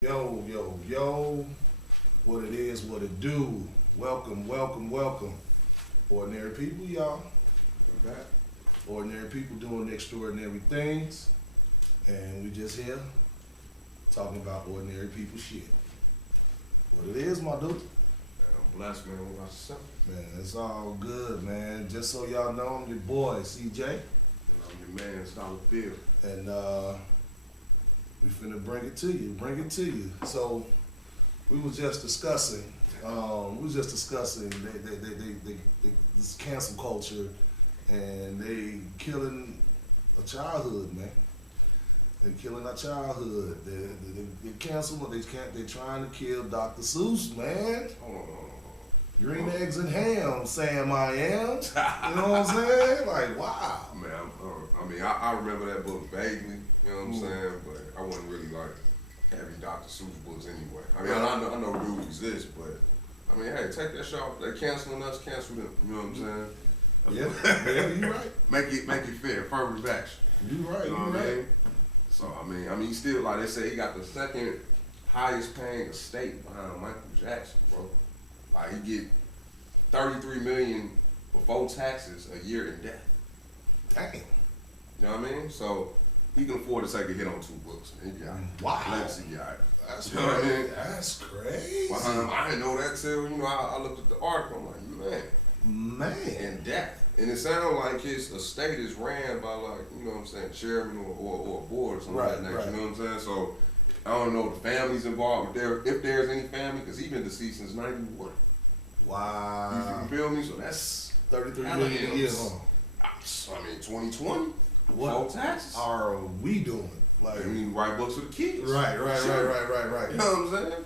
Yo, yo, yo, what it is, what it do. Welcome, welcome, welcome. Ordinary people, y'all. We're back. Ordinary people doing extraordinary things. And we just here talking about ordinary people shit. What it is, my dude. I'm blessed, man. What about yourself? Man, it's all good, man. Just so y'all know, I'm your boy, CJ. And I'm your man, Dollar Bill. And we finna bring it to you. So we was just discussing, this cancel culture, and they killing a childhood, man. They killing our childhood. They canceling. They trying to kill Dr. Seuss, man. Hold on. Green eggs and ham, Sam I am. You know what I'm saying? Like, wow. Man, I remember that book vaguely, you know what I'm saying? But I wasn't really like heavy Dr. Seuss books anyway. I know dude exists, but hey, take that shit off. They canceling us, cancel them. You know what I'm saying? Yeah, you right. Make it fair, affirmative action. You right, You know you what I right. mean? So he still, like they say, he got the second highest paying estate behind Michael Jackson, bro. Like he get $33 million before taxes a year in death. Dang. You know what I mean? So he can afford to take a hit on two books. He got Wow. legacy guy. That's You know what I mean? That's crazy. I didn't know that till I looked at the article. I'm like, Man. in death. And it sounded like his estate is ran by chairman or a board or something like that. Right. You know what I'm saying? So I don't know if the family's involved, if there's any family, because he's been deceased since 91. Wow. You feel me? So that's 33 million years on. 2020. What Before taxes. are we doing? Like, Write books for the kids. right. You know what I'm saying?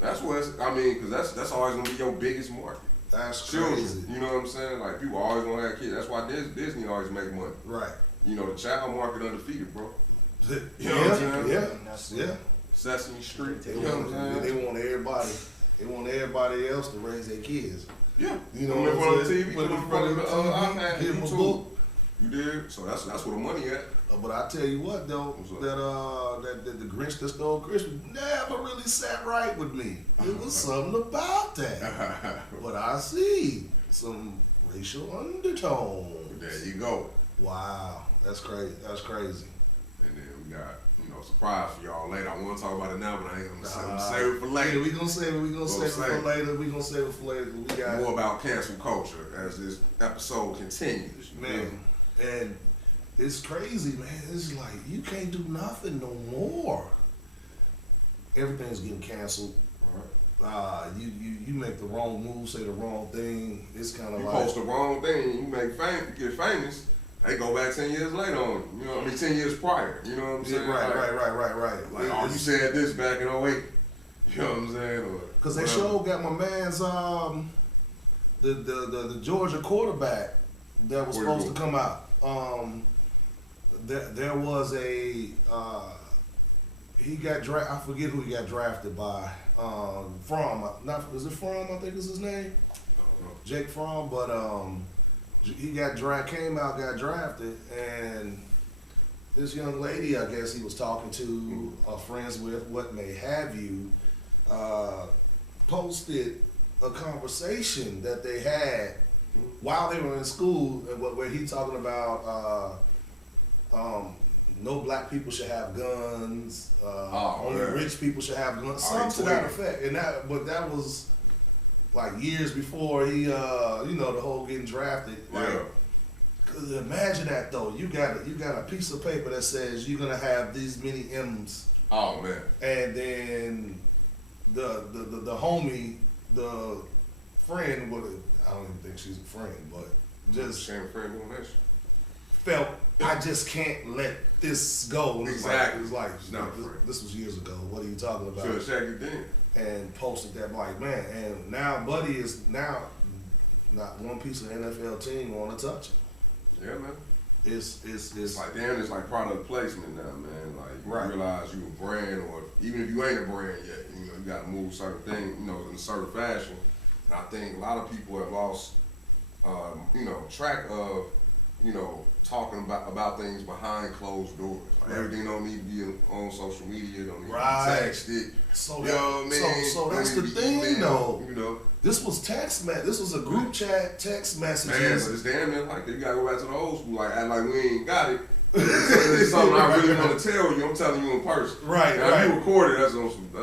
That's because that's always gonna be your biggest market. That's Children. crazy. You know what I'm saying? Like people always gonna have kids. That's why Disney always make money. Right. The child market undefeated, bro. Yeah, You know what I'm saying? yeah. Sesame Street. They You know what I'm saying? want everybody else to raise their kids. Yeah. You know Put what them I'm in saying? front of the TV, Put put them them in front of the iPad, give them a YouTube. book. You did? So that's where the money at. But I tell you what though, What's up? that the Grinch that stole Christmas never really sat right with me. It was something about that. But I see some racial undertone. There you go. Wow, that's crazy. That's crazy. And then we got, surprise for y'all later. I want to talk about it now, but I ain't gonna say. I'm gonna Uh, save it for later. Yeah, we gonna save it. We gonna save it for later. We gonna save it for later. We got More about cancel culture as this episode continues. man, and it's crazy, man. It's like you can't do nothing no more. Everything's getting canceled. You make the wrong move, say the wrong thing. It's kind of You like post the wrong thing, you get famous. They go back 10 years later on. 10 years prior. You know what I'm yeah, saying? right. Like, oh, you said this back in '08. You know what I'm saying? Because they sure got my man's the Georgia quarterback that was supposed to come out. There was a he got drafted. I forget who he got drafted by. Is it Fromm? I think is his name. Jake Fromm, but he got came out, got drafted, and this young lady, I guess he was talking to, friends with, what may have you, posted a conversation that they had while they were in school, where he talking about no black people should have guns, only rich people should have guns, something to that effect. But that was like years before he, the whole getting drafted. Like, cause imagine that though. You got a piece of paper that says you're gonna have these many M's. Oh man. And then the homie, the friend, I don't even think she's a friend, but just Same friend doing that shit. felt I just can't let this go. Exactly. It was like It's not free. this was years ago. What are you talking about? Should have checked it then. And posted that, like, man, and now Buddy is now not one piece of NFL team want to touch it. Yeah, man. It's Like damn, it's like product placement now, man. Like you Right. realize you a brand, or even if you ain't a brand yet, you got to move certain things, in a certain fashion. And I think a lot of people have lost, track of, talking about things behind closed doors. Like Right. everything don't need to be on social media, don't need Right. to be texted. So You that, know what I mean? so that's Don't the need to be thing emailed, though. You know. This was this was a group chat text Man, messages. but it's damn near like that. You gotta go back to the old school, like act like we ain't got it. It's something I really want to tell you. I'm telling you in person. Right, now, right. If you recorded, that's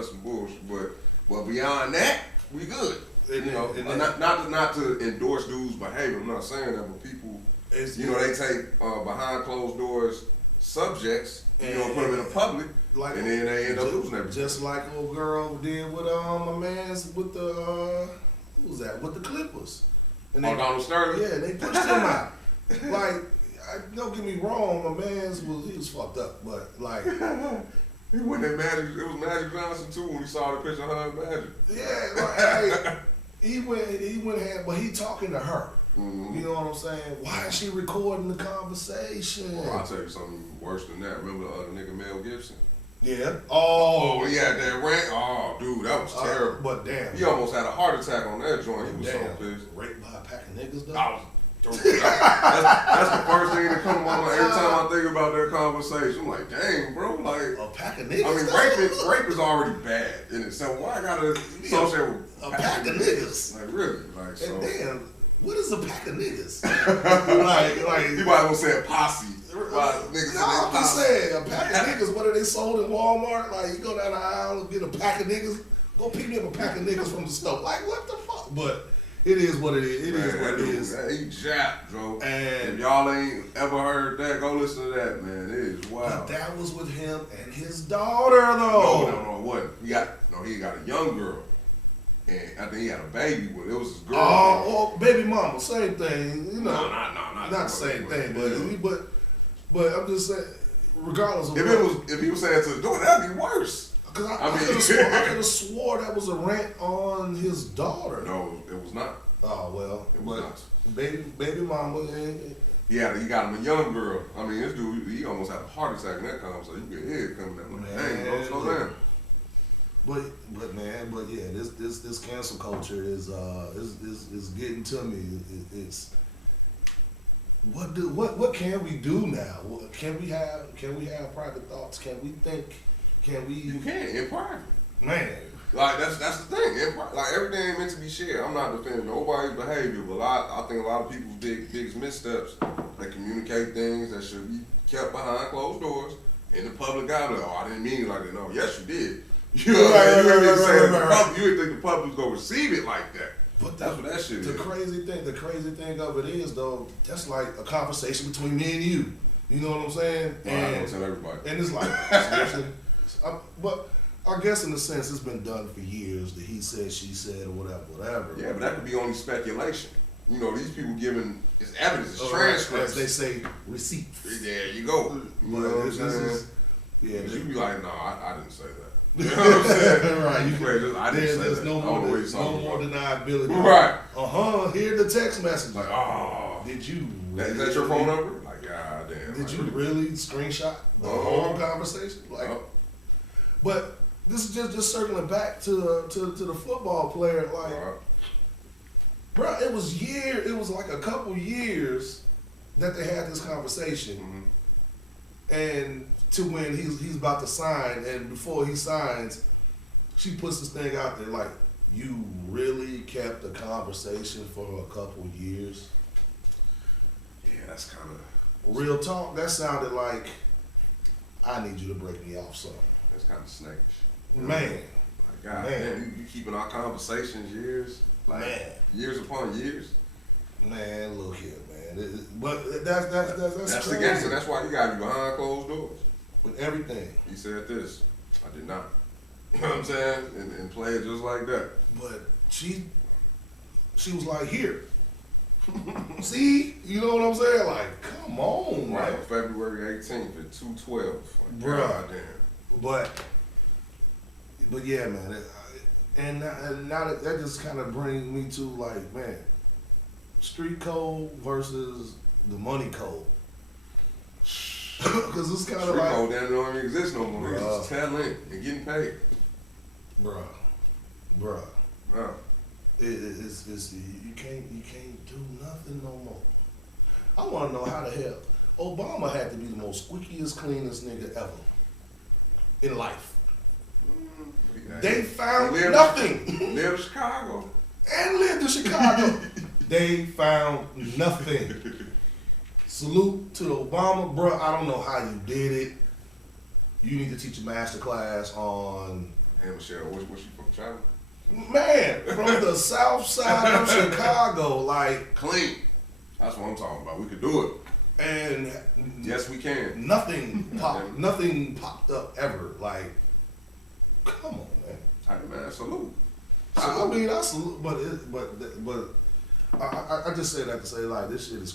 some bullshit. But beyond that, we good. And you know, then- not to endorse dudes' behavior. I'm not saying that, but people, It's- you know, they take behind closed doors subjects, you know, put them in the public, Like, and then they end up losing everything. Just like old girl did with my man's with the who was that with the Clippers. And Donald Sterling. Yeah, they pushed him out. Like, don't get me wrong, my man's he was fucked up, but like. He wasn't at Magic. It was Magic Johnson too when he saw the picture of her and Magic. Yeah, like he went ahead, but he talking to her. Mm-hmm. You know what I'm saying? Why is she recording the conversation? Well, I'll tell you something worse than that. Remember the nigga Mel Gibson? Yeah. Oh, he had that rant. Oh, dude, that was terrible. But damn, He almost had a heart attack on that joint. He was damn, so pissed. raped by a pack of niggas though. I was, dude, that's the first thing that comes to my mind every time I think about that conversation. I'm like, dang, bro, like. A pack of niggas. I mean, though? rape is already bad in itself. Why I gotta associate with a pack of niggas. Like really, like so. And damn, what is a pack of niggas? like You might want to say a posse. Niggas no, I'm just posse. saying, a pack of niggas, what are they sold in Walmart? Like, you go down the aisle and get a pack of niggas, go pick me up a pack of niggas from the store. Like, what the fuck? But it is what it is. It is what it is. He japped, Joe. And if y'all ain't ever heard that, go listen to that, man. It is wild. but that was with him and his daughter, though. No, it wasn't. He got a young girl. And I think he had a baby with it. It was his girl. Oh, baby mama, same thing. You know, No, not the same thing, yeah. but I'm just saying, regardless of If he was saying to the door, that'd be worse. because I I mean- could have swore that was a rant on his daughter. No, it was not. Oh well, It was not. baby mama. And, He got him a young girl. I mean, this dude, he almost had a heart attack in that conversation. You could hear it coming down. Like, dang, bro, slow look. down. But yeah, this cancel culture is getting to me. It's what can we do now? Can we have private thoughts? Can we think? Can we? You can in private. Man, Like that's the thing. Like everything ain't meant to be shared. I'm not defending nobody's behavior, but I think a lot of people's biggest missteps, they communicate things that should be kept behind closed doors in the public eye. Like, oh, I didn't mean it like that. No, yes, you did. You know what I mean? You didn't say it to the public. You didn't think the public was gonna receive it like that. but That's what that shit is. The crazy thing of it is though, that's like a conversation between me and you. You know what I'm saying? Well, I don't tell everybody. And it's like, seriously. But I guess in a sense it's been done for years, the he said, she said, or whatever. Yeah, but that could be only speculation. You know, these people giving it's evidence, it's As transcripts. they say, receipts. There you go. You But know what I'm this saying? is, yeah. You be like, no, I didn't say that. You know what I'm saying? Right. I didn't say There's that. no I don't know what more, you're talking about. deniability. Right. Hear the text message. Like, oh. Did you? Is that your phone number? Like, god damn. Did like, you really screenshot the whole conversation? Like, but this is just circling back to the football player. Like, bro, it was like a couple years that they had this conversation, and to when he's about to sign, and before he signs, she puts this thing out there like, you really kept the conversation for a couple years. Yeah, that's kind of Real talk, that sounded like, I need you to break me off something. that's kind of snakish. Man. Like, god damn, you keeping our conversations years, like years upon years. Man, look here, man. But that's That's the game. So that's why you got to be behind closed doors. With everything. He said this. I did not. You know what I'm saying? And play it just like that. But she was like, here. See? You know what I'm saying? Like, come on, Right, man. February 18th at 2:12. Like, Bruh. goddamn. But yeah, man. And now that just kind of brings me to like, man, street code versus the money code. Because it's kind of Street like, code damn don't even exist no more. It's Bruh. just talent and getting paid. bruh. Nah. It's you can't do nothing no more. I want to know how the hell. Obama had to be the most squeakiest, cleanest nigga ever in life. They found nothing. Lived in Chicago. And lived in Chicago. They found nothing. Salute to Obama, bro. I don't know how you did it. You need to teach a master class on. Hey Michelle, what's she from? China? Man, from the south side of Chicago, like Clean. That's what I'm talking about. We could do it. And yes, we can. Nothing popped up ever. Like, come on, man. Hey man, salute. I mean, I salute, but I just say that to say like this shit is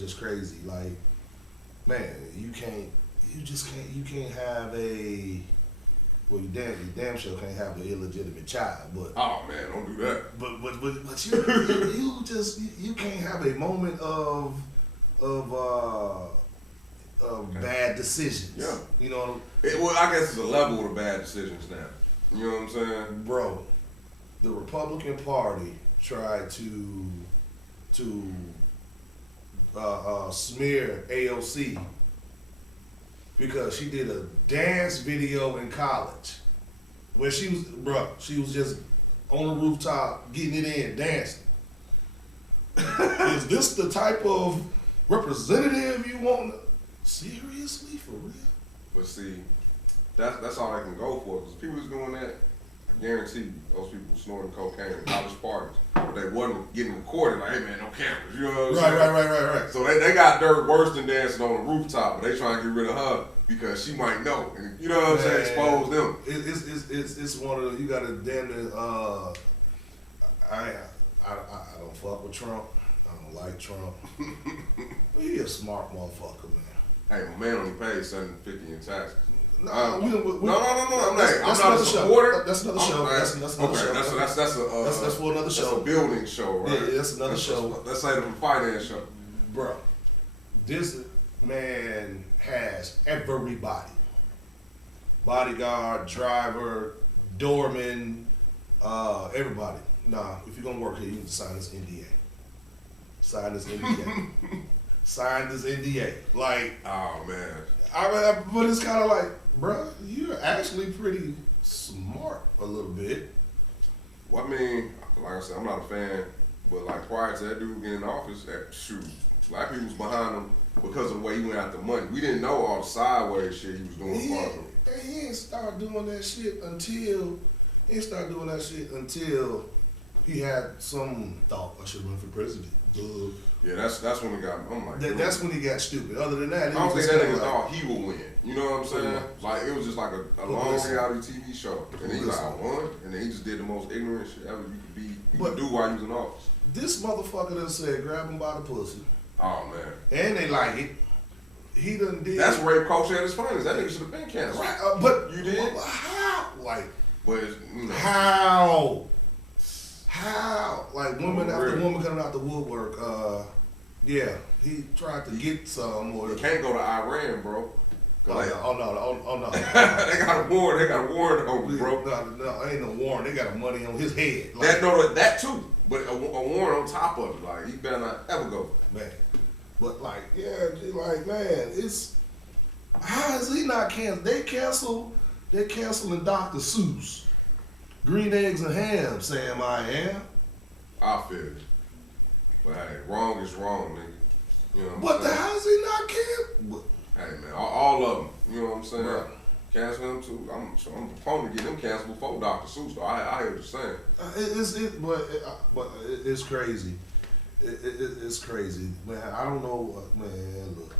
just crazy. Like, man, you can't have a. Well, you damn sure can't have an illegitimate child, but oh man, don't do that. But you can't have a moment of bad decisions. Yeah, you know. Well, I guess it's a level of bad decisions now. You know what I'm saying, bro? The Republican Party tried to smear AOC. Because she did a dance video in college where she was just on the rooftop getting it in, dancing. Is this the type of representative you want? Seriously, for real? But see, that's all they can go for. Because people who's doing that, I guarantee you, those people snorting cocaine in college parties. But they wasn't getting recorded like, hey man, no cameras. You know what I'm saying? Right. So they got dirt worse than dancing on the rooftop, but they trying to get rid of her because she might know. And you know what I'm saying? Expose them. It's one of the, you gotta damn it, I don't fuck with Trump. I don't like Trump. He a smart motherfucker, man. Hey, my man only paid $750 in taxes. No, no. I'm not a supporter. That's another show. That's another show. That's for another show. That's a building show, right? Yeah, that's another show. Let's say the finance show. Bro, this man has everybody. Bodyguard, driver, doorman, everybody. Nah, if you're gonna work here, you need to sign this NDA. Sign this NDA. Like, oh man. But it's kind of like, bro, you're actually pretty smart a little bit. Well, I mean, like I said, I'm not a fan, but like prior to that dude getting in office, shoot, black people was behind him because of the way he went after money. We didn't know all the sideways shit he was doing. He ain't start doing that shit until he had some thought I should run for president. Duh. Yeah, that's when he got. I'm like, that's when he got stupid. Other than that, I don't think that nigga thought he would win. You know what I'm saying? Like it was just like a long reality TV show, and then he's like, I won, and then he just did the most ignorant shit ever you could do while he was in office. This motherfucker done said, grab him by the pussy. Oh man. And they like it. He done did. That's rape culture at its finest. That nigga should have been canceled. Right, but you did. How? Like, but how? Like woman after woman coming out the woodwork. Yeah, he tried to get some. Or you can't go to Iran, bro. Oh no. They got a warrant. They got a warrant on you, bro. No, ain't no warrant. They got money on his head. Like, that too. But a warrant on top of it. Like he better not ever go. Man, but like, yeah, like man, it's how is he not canceled? They're canceling Dr. Seuss. Green eggs and ham, Sam I am. I feel it. But hey, wrong is wrong, nigga. You know what the hell is he not canceled? Hey man, all of them. You know what I'm saying? Right. Cancel them too. I'm a proponent to get them canceled before Dr. Seuss. Though I hear what you're saying. It's crazy. It's crazy, man. I don't know, man. Look,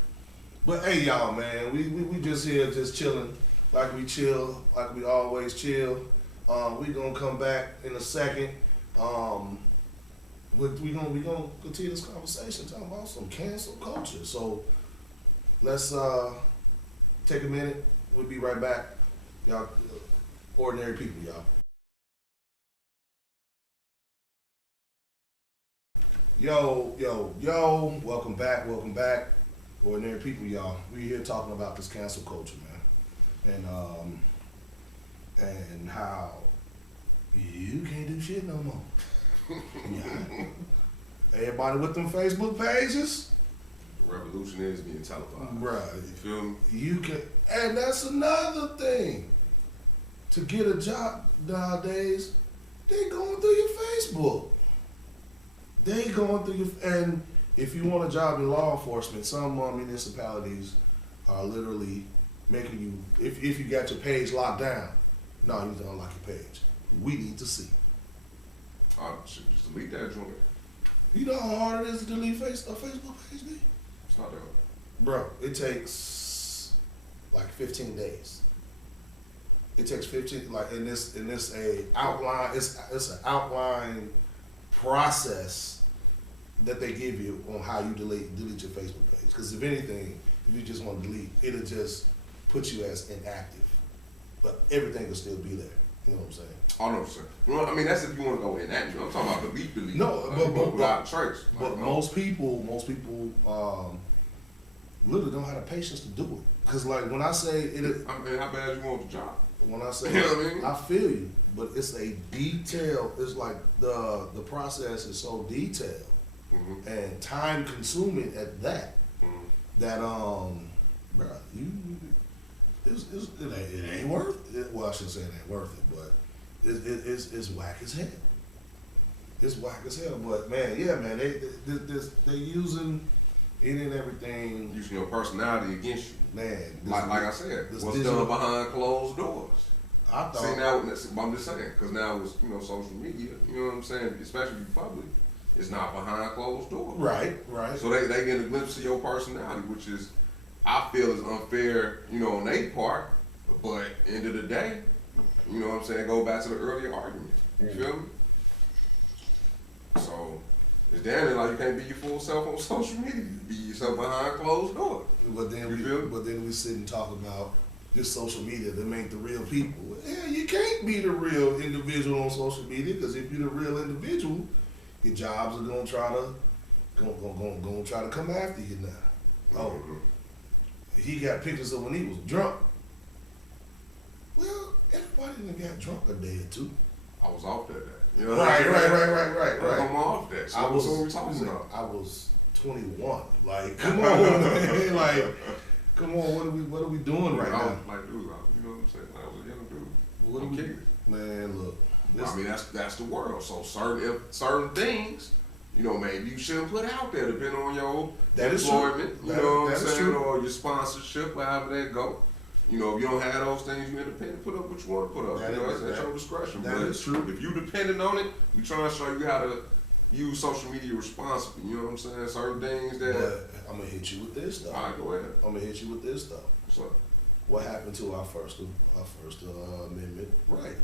but hey, y'all, man, we just here, just chilling, like we chill, like we always chill. We gonna come back in a second. We gonna continue this conversation talking about some cancel culture. So let's take a minute. We'll be right back, y'all. Ordinary people, y'all. Yo, welcome back. Ordinary people, y'all. We here talking about this cancel culture, man. And how you can't do shit no more. Yeah. Everybody with them Facebook pages, revolution is being televised. Bruh, You feel me? you can, and that's another thing. To get a job nowadays, they going through your Facebook. They going through your, and if you want a job in law enforcement, some municipalities are literally making you, if you got your page locked down, no, you need to unlock your page. We need to see. I should just delete that joint. You know how hard it is to delete a Facebook page, B? It's not that hard. Bro, it takes like 15 days. It takes 15, like in this a outline, it's an outline process that they give you on how you delete your Facebook page. Because if anything, if you just want to delete, it'll just put you as inactive. But everything will still be there. You know what I'm saying? I know what you're saying. Well, I mean, that's if you want to go inactive. I'm talking about delete. No, like, but without trace. But Like, most people literally don't have the patience to do it. Because like when I say it, I mean, how bad you want the job? when I say You know what I mean? I feel you, but it's a detail. It's like the process is so detailed Mm-hmm. and time consuming at that. Mm-hmm. That bro, it ain't worth it. Well, I shouldn't say it ain't worth it, but it's whack as hell. It's whack as hell. But man, yeah, man, they using it and everything. Using your personality against you. Man, Like I said, this what's digital- done behind closed doors. I thought See now, I'm just saying, because now it's social media. You know what I'm saying? Especially if you're public, it's not behind closed doors. right. So they get a glimpse of your personality, which is, I feel, is unfair. On their part. But end of the day, you know what I'm saying? Go back to the earlier argument. You feel me? So it's damn near like you can't be your full self on social media. You be yourself behind closed doors. But then You feel me? we sit and talk about this social media that ain't the real people. Yeah, you can't be the real individual on social media because if you're the real individual, your jobs are gonna try to come after you now. Oh, Mhm. he got pictures of when he was drunk. Well, everybody done got drunk a day or two. I was off that day. You know what Right. I'm off that. So I was what we talking about? I was 21. Like, come on, man. Like, come on. What are we doing right I now? was like, dude, you know what I'm saying? I was a young dude. What I'm are we? kicking. Man, look. This, I mean, that's the world. So certain things, maybe you shouldn't put out there depending on your That is true. employment. You know what I'm That is saying? true. Or your sponsorship, however that go. If you don't have those things, you independent, put up what you want to put up. That That's is- at your discretion. that But is true. if you dependent on it, we trying to show you how to use social media responsibly. You know what I'm saying? Certain things that. but I'm gonna hit you with this though. All right, go ahead. I'm gonna hit you with this though. What's up? What happened to our first amendment right?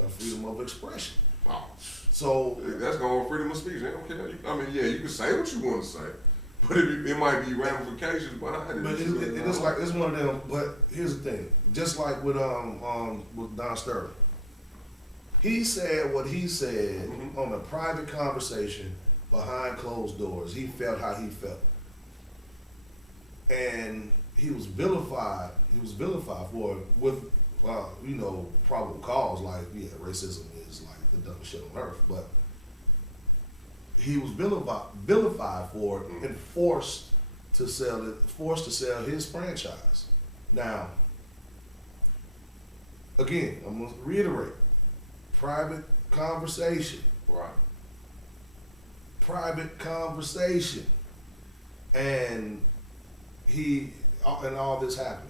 Our freedom of expression. Oh, So that's going freedom of speech. They don't care. You can say what you want to say, but it might be ramifications behind it. But it's one of them. But here's the thing: just like with Don Sterling, he said what he said Mhm. on a private conversation behind closed doors. He felt how he felt, and he was vilified. He was vilified for it with probable cause. Like, yeah, racism is like the dumbest shit on earth, but he was vilified for it and forced to sell his franchise. Now, again, I'm gonna reiterate: private conversation, Right. private conversation, and all this happened.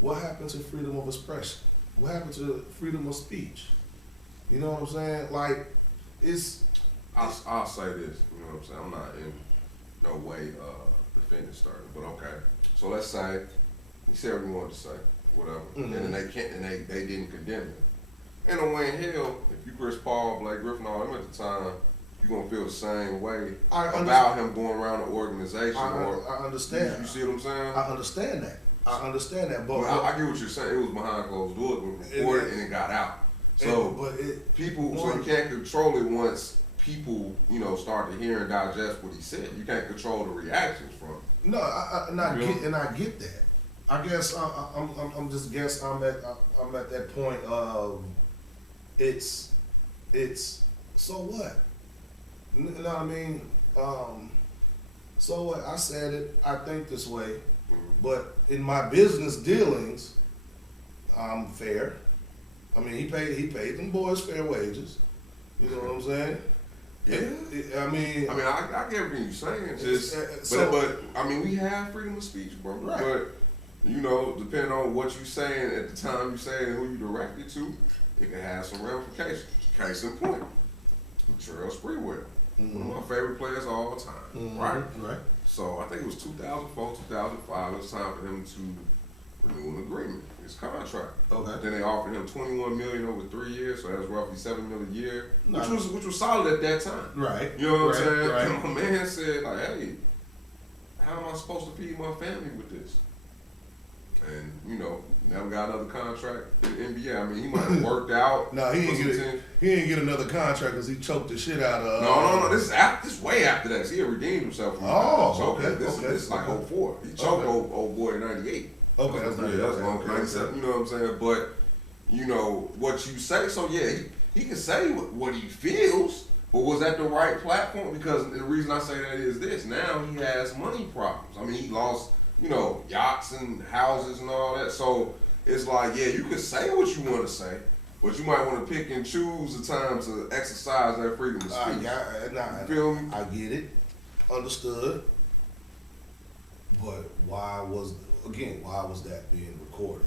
What happened to freedom of expression? What happened to freedom of speech? You know what I'm saying? Like, it's I'll say this, you know what I'm saying? I'm not in no way defending Sterling, but okay. So let's say he said what he wanted to say, whatever, Mhm. and then they didn't condemn him. Ain't no way in hell if you Chris Paul, Blake Griffin, all them at the time, you're gonna feel the same way about him going around the organization. I understand. You see what I'm saying? I understand that, but But I get what you're saying. It was behind closed doors, it was recorded and it got out. So people, so you can't control it once people, start to hear and digest what he said. You can't control the reactions from it. No, I get that. I guess I'm at that point of it's so what? You know what I mean? So I said it. I think this way, but in my business dealings, I'm fair. I mean, he paid them boys fair wages. You know what I'm saying? Yeah. I mean, I get everything you're saying. Just, so- but I mean, we have freedom of speech, bro. Right. But you know, depending on what you're saying at the time you're saying and who you direct it to, it can have some ramifications. Case in point, Latrell Sprewell, one of my favorite players of all time, right? Right. So I think it was 2004, 2005. It was time for him to renew an agreement, his contract. Okay. Then they offered him $21 million over 3 years, so that was roughly $7 million a year, Nice. which was solid at that time. Right. You know what Right, I'm saying? right. And my man said, like, hey, how am I supposed to feed my family with this? And, you know, never got another contract in the NBA. I mean, he might have worked out. No, he for didn't some get teams. He didn't get another contract because he choked the shit out of. No. This is way after that. He had redeemed himself from okay, This okay, is like okay. 04. He choked Okay. old boy in 98. Okay, that's yeah, 98, that's okay, long. okay, 97. okay. You know what I'm saying? But you know what you say. So yeah, he can say what he feels. But was that the right platform? Because the reason I say that is this. Now he has money problems. I mean, he lost, you know, yachts and houses and all that. So it's like, yeah, you can say what you want to say, but you might want to pick and choose the time to exercise that freedom of speech. You feel me? I get it, understood. But why was that being recorded?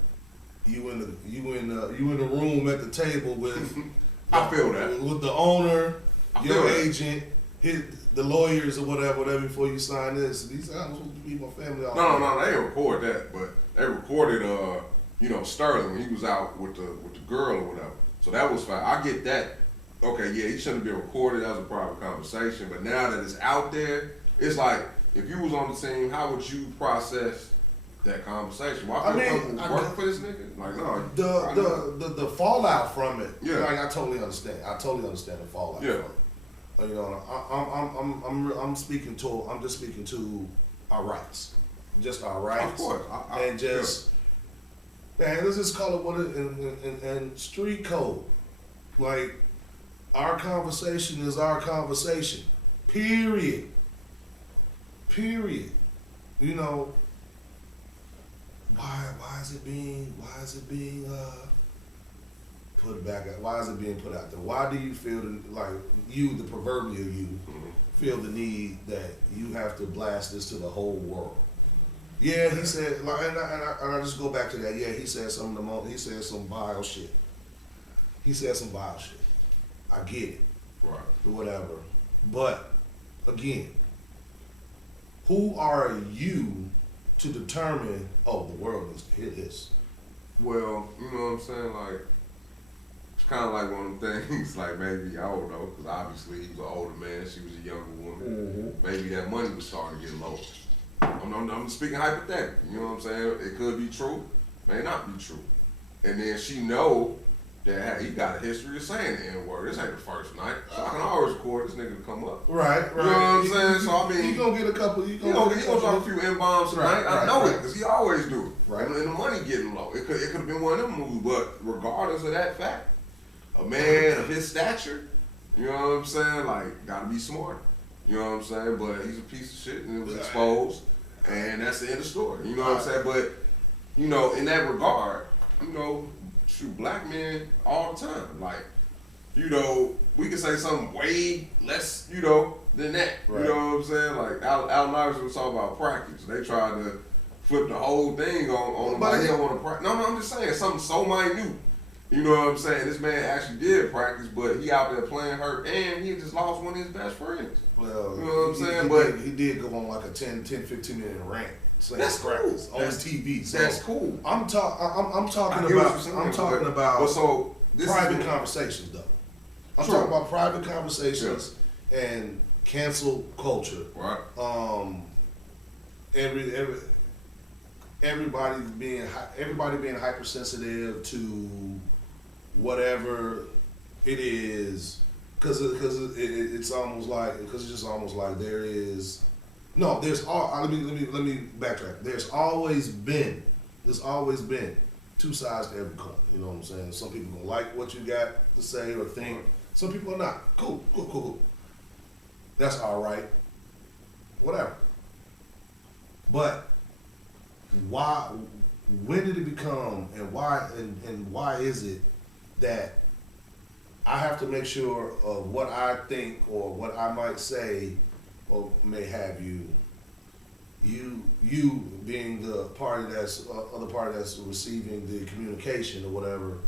You in the room at the table with I feel that. with the owner, I your feel that. agent, the lawyers or whatever before you sign this. These I'm supposed to be my family. No, they didn't record that, but they recorded you know, Sterling when he was out with the girl or whatever. So that was fine. I get that. Okay, yeah, he shouldn't have been recorded. That was a private conversation. But now that it's out there, it's like if you was on the team, how would you process that conversation? Why people work for this nigga? Like no. The fallout from it. Yeah. Like I totally understand. I totally understand the fallout Yeah. from it. You know, I'm speaking to our rights, just our rights. Of course. And just man, let's just call it what it and street code. Like our conversation is our conversation. Period. You know, why is it being put back at, why is it being put out there? Why do you feel like you, the proverbial you, feel the need that you have to blast this to the whole world? Yeah, he said, like, and I just go back to that. Yeah, he said he said some vile shit. I get it. Right. Or whatever. But again, who are you to determine, oh, the world needs to hear this? Well, you know what I'm saying? Like, it's kind of like one of them things, like maybe, I don't know, because obviously he was an older man, she was a younger woman. Maybe that money was starting to get low. I'm speaking hypothetically, you know what I'm saying? It could be true, may not be true. And then she know that hey, he got a history of saying the N-word. This ain't the first night. So I can always record this nigga to come up. Right. You know what I'm saying? So I mean, you gonna get a couple. You He gonna drop a few N-bombs tonight. Right, I know right. it, because he always do it. Right. And the money getting low. It could have been one of them moves, but regardless of that fact, a man of his stature, you know what I'm saying, like, gotta be smart. You know what I'm saying? But he's a piece of shit and it was exposed. And that's the end of the story. You know what I'm saying? But, you know, in that regard, you know, shoot, black men all the time. Like, you know, we can say something way less, you know, than that. Right. You know what I'm saying? Like, Allen Iverson was talking about practice. They tried to flip the whole thing on him. Like, he don't want to practice. No, I'm just saying, something so minute. You know what I'm saying? This man actually did practice, but he out there playing hurt, and he just lost one of his best friends. Well, you know what I'm saying? He did go on like a 10, 15 minute rant. That's practice cool. on TV. So That's cool. I'm talking I get what you're saying, about but so this private is conversations though. I'm Sure. talking about private conversations and cancel culture. right. Everybody being hypersensitive to whatever it is, because it's almost like, because it's just almost like there is no, there's all. Let me backtrack. There's always been two sides to every coin. You know what I'm saying? Some people gonna like what you got to say or think. Some people are not. Cool. That's all right. Whatever. But why? When did it become, and why? And why is it that I have to make sure of what I think or what I might say or may have you? You being the party that's other party that's receiving the communication or whatever.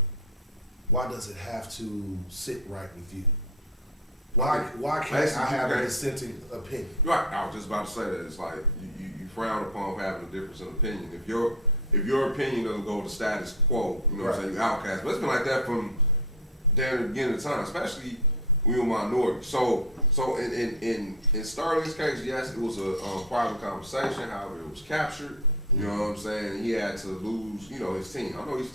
Why does it have to sit right with you? Why can't I have a dissenting opinion? Right, I was just about to say that. It's like you frown upon having a difference in opinion. If your opinion doesn't go with the status quo, you know what I'm saying, you outcast. But it's been like that from damn the beginning of time, especially when we were minority. So in Sterling's case, yes, it was a private conversation. However, it was captured. You know what I'm saying? He had to lose, you know, his team. I know he's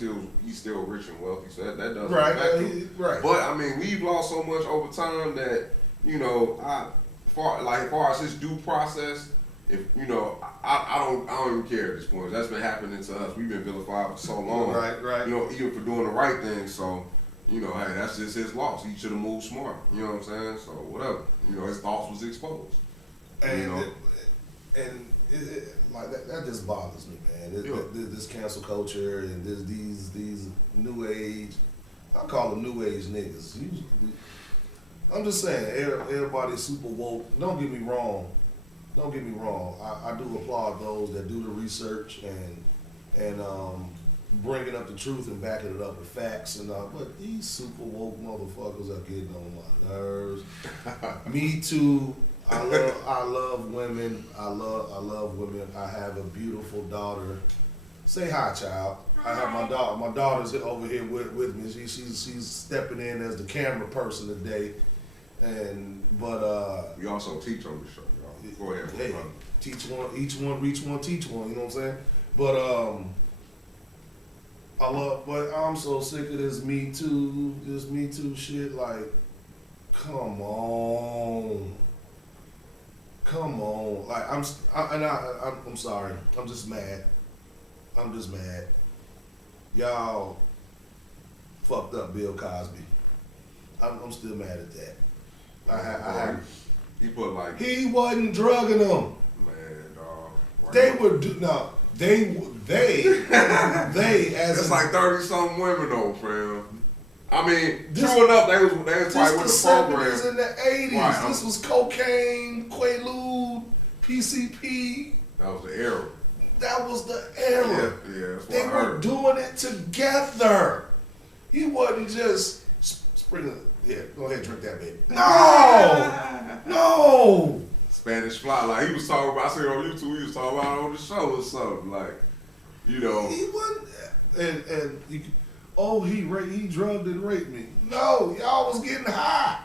still rich and wealthy, so that doesn't affect him. Right. But I mean, we've lost so much over time that, you know, as far as his due process, if you know, I don't even care at this point. That's been happening to us. We've been vilified for so long. Right. You know, even for doing the right thing. So, you know, hey, that's just his loss. He should have moved smart. You know what I'm saying? So whatever. You know, his thoughts was exposed. And you know? Like that just bothers me, man. This cancel culture and these new age, I call them new age niggas. I'm just saying, everybody's super woke. Don't get me wrong. I do applaud those that do the research and bringing up the truth and backing it up with facts and but these super woke motherfuckers are getting on my nerves. Me too. I love women. I love women. I have a beautiful daughter. Say hi, child. I have my daughter. My daughter's over here with me. She's stepping in as the camera person today. But we also teach on the show, y'all. Go ahead. Hey, teach one, each one, reach one, teach one. You know what I'm saying? But but I'm so sick of this Me Too shit. Like, come on. Like I'm sorry. I'm just mad. Y'all fucked up Bill Cosby. I'm still mad at that. He put like he wasn't drugging them. Man, dog. Right. They were they as it's like 30-something women though, fam. I mean, this, true enough, they was probably with the program. This the 70s and the 80s. Right, this was cocaine, Quaalude, PCP. That was the era. That was the era. Yeah, that's what they I were heard. doing it together. He wasn't just springing. Yeah, go ahead, drink that, baby. No. Spanish Fly, like he was talking about. I seen on YouTube, he was talking about it on the show or something, like, you know. He wasn't, and he drugged and raped me. No, y'all was getting high.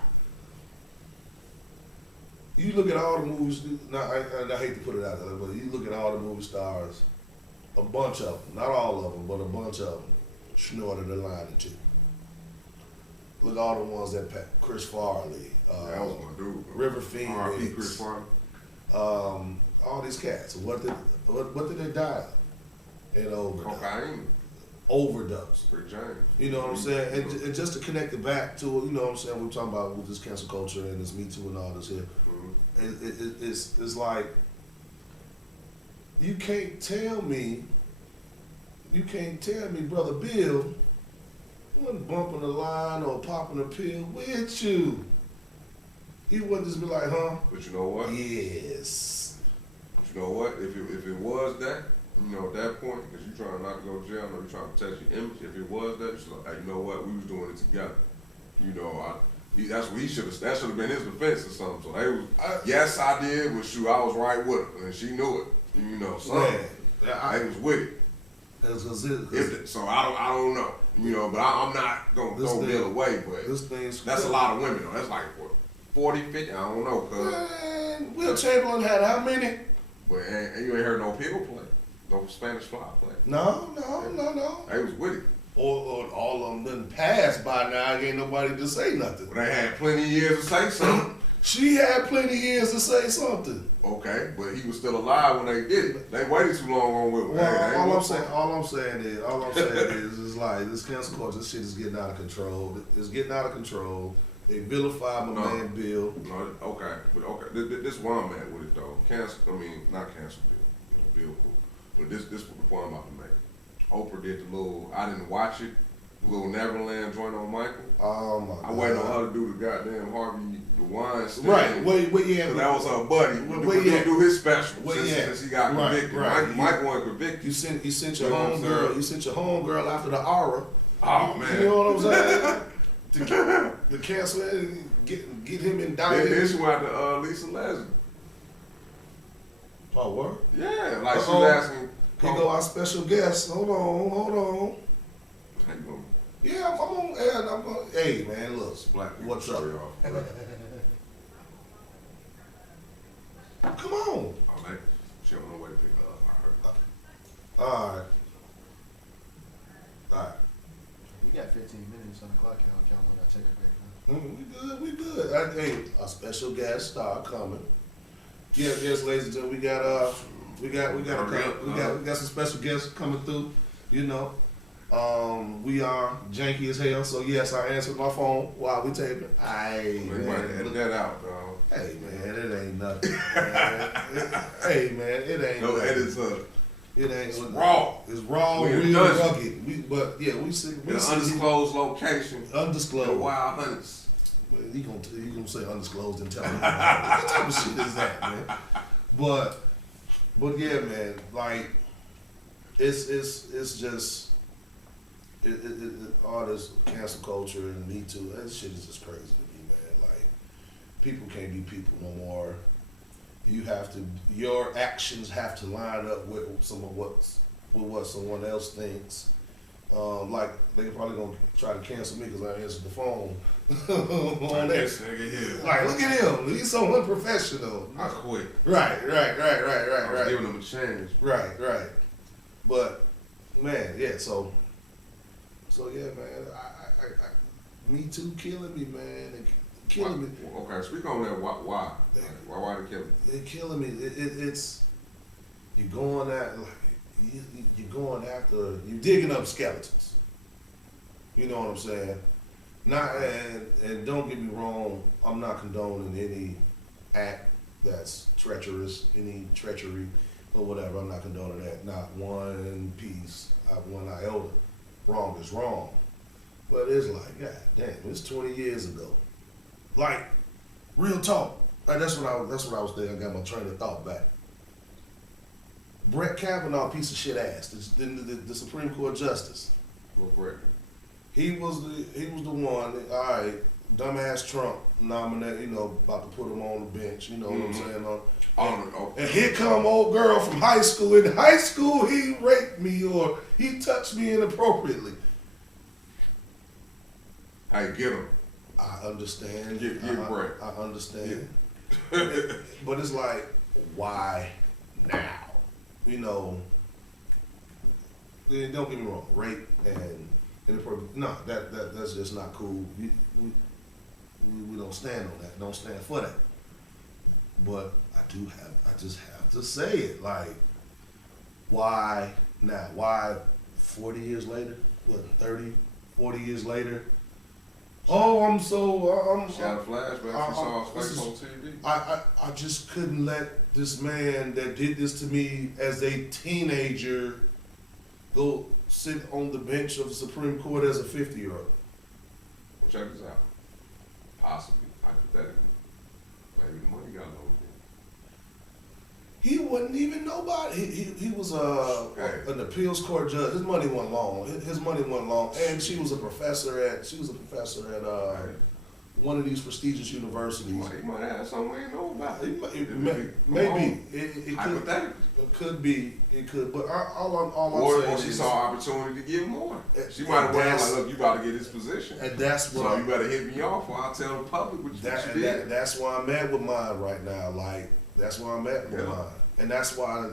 You look at all the movies. Now, I hate to put it out there, but you look at all the movie stars. A bunch of them, not all of them, but a bunch of them, snorted a line or two. Look at all the ones that Chris Farley, that was my dude. River Phoenix, R.I.P. Chris Farley. All these cats. What did they die of? An overdose. Cocaine. Overdose. Rick James. You know what I'm saying? And just to connect it back to, you know what I'm saying, we're talking about with this cancel culture and this Me Too and all this here. Mm-hmm. It's like, you can't tell me, Brother Bill wasn't bumping the line or popping a pill with you. He wouldn't just be like, huh? But you know what? Yes. But you know what? If it was that, you know, at that point, because you're trying not to go to jail, or you're trying to protect your image, if it was that, it's like, hey, you know what? We was doing it together. You know, that's what that should have been his defense or something. So yes, I did, but shoot, I was right with her, and she knew it. You know, something. I was with it. So I don't know. You know, but I'm not gonna throw Bill away. But that's a lot of women though. That's like what, 40, 50? I don't know. Man, Will Chamberlain had how many? But and you ain't heard no Pill play, no Spanish Fly play. No. They was with it. Or all of them done passed by now. Ain't nobody to say nothing. But they had plenty of years to say something. She had plenty of years to say something. Okay, but he was still alive when they did it. They waited too long on Will. Well, all I'm saying is like this cancel culture. This shit is getting out of control. It's getting out of control. They vilify my man Bill. No, okay, but okay. This is where I'm at with it though. Not cancel Bill. vehicle. But this was the point I'm about to make. Oprah did the little, I didn't watch it, little Neverland joint on Michael. Oh my I waited on her to do the goddamn Harvey the Weinstein. Right, wait, yeah. So that was her buddy. Where He do his special Where since he got Right, convicted. right. Michael wasn't convicted. You sent your You know what I'm homegirl. saying? You sent your homegirl after the aura. Oh man. You know what I'm saying? to cancel it and get him indicted. Then she went to Lisa Leslie. Oh, what? Yeah, like she Uh-oh. was asking. Here go our special guest. Hold on. How you doing? Yeah, I'm on air. I'm on. Hey, man, look. Black people What's up? show y'all. Come on. Oh, man. She on the way to pick her up. I heard. All right. We got 15 minutes on the clock, y'all. If y'all want to take a break now. We good. Hey, a special guest star coming. Yes, ladies and gentlemen, we got some special guests coming through. You know, we are janky as hell. So yes, I answered my phone while we taping. We might edit that out, dog. Hey man, it ain't nothing. Hey man, it ain't. No nothing. edits up. It ain't It's raw. It's raw, We in real dungeon. rugged. But yeah, we see In an undisclosed location. undisclosed. The Wild Hunts. Well, you gonna say undisclosed and tell me what type of shit is that, man? But yeah, man, like it's just all this cancel culture and Me Too. That shit is just crazy to me, man. Like people can't be people no more. Your actions have to line up with what someone else thinks. Like they probably gonna try to cancel me because I answered the phone. On there. Nigga here. Like, look at him. He's so unprofessional. I quit. Right. I was giving him a chance. Right. But man, yeah. So yeah, man. I Me Too killing me, man. They killing me. Okay, speak on that. Why? Why they killing? They're killing me. It's you're going at like you're going after you're digging up skeletons. You know what I'm saying? Not and don't get me wrong, I'm not condoning any act that's treacherous, any treachery or whatever. I'm not condoning that. Not one piece, one iota. Wrong is wrong. But it's like, God damn, it's 20 years ago. Like, real talk. Like, that's what I was thinking. I got my train of thought back. Brett Kavanaugh, piece of shit ass, the Supreme Court Justice. Well, Brett. He was the one. All right, dumbass Trump nominated. About to put him on the bench. You know what I'm saying? And here come old girl from high school. In high school, he raped me or he touched me inappropriately. How you get him? I understand. Get Brett. I understand. But it's like, why now? Don't get me wrong. Rape and inappropriate. No, that's just not cool. We don't stand on that. Don't stand for that. But I just have to say it. Like, why now? Why 40 years later? What, 30, 40 years later? Oh, I'm She had a flashback. She saw his face on TV. I just couldn't let this man that did this to me as a teenager go sit on the bench of the Supreme Court as a 50-year-old. Well, check this out. Possibly, hypothetically, maybe the money got a little bit. He wasn't even nobody. He was an appeals court judge. His money wasn't long. His money wasn't long. And she was a professor at one of these prestigious universities. He might have something we ain't know about. Maybe it Hypothetically. could be. It could. But all Or I'm saying she is, saw opportunity to get more. She might have and went that's- like, look, you about to get this position. and that's what So you better hit me off or I'll tell the public what you did. that's why I'm at with mine right now. Like, that's why I'm at with Yeah. mine. And that's why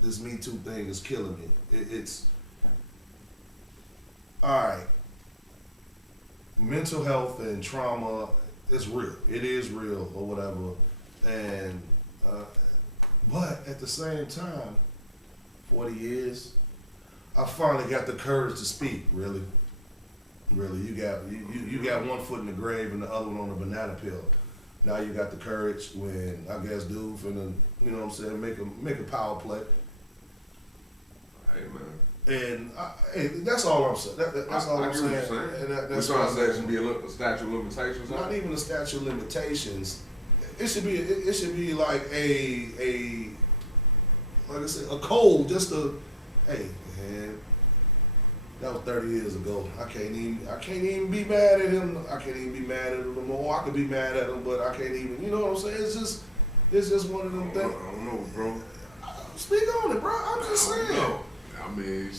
this Me Too thing is killing me. It's all right. Mental health and trauma is real. It is real or whatever. And but at the same time, 40 years, I finally got the courage to speak. Really, you got one foot in the grave and the other one on the banana peel. Now you got the courage when I guess dude finna, you know what I'm saying, make a power play. Hey, man. And hey, that's all I'm saying. That's all I'm get what saying. you're saying. And We're that's trying all to say it should be a statute of limitations. not even a statute of limitations. It should be. It should be like a like I said, a code. Just a hey, man. That was 30 years ago. I can't even be mad at him. I can't even be mad at him no more. I could be mad at him, but I can't even. You know what I'm saying? It's just one of them I things. don't know, bro. Speak on it, bro. I'm just I don't saying. know. I mean,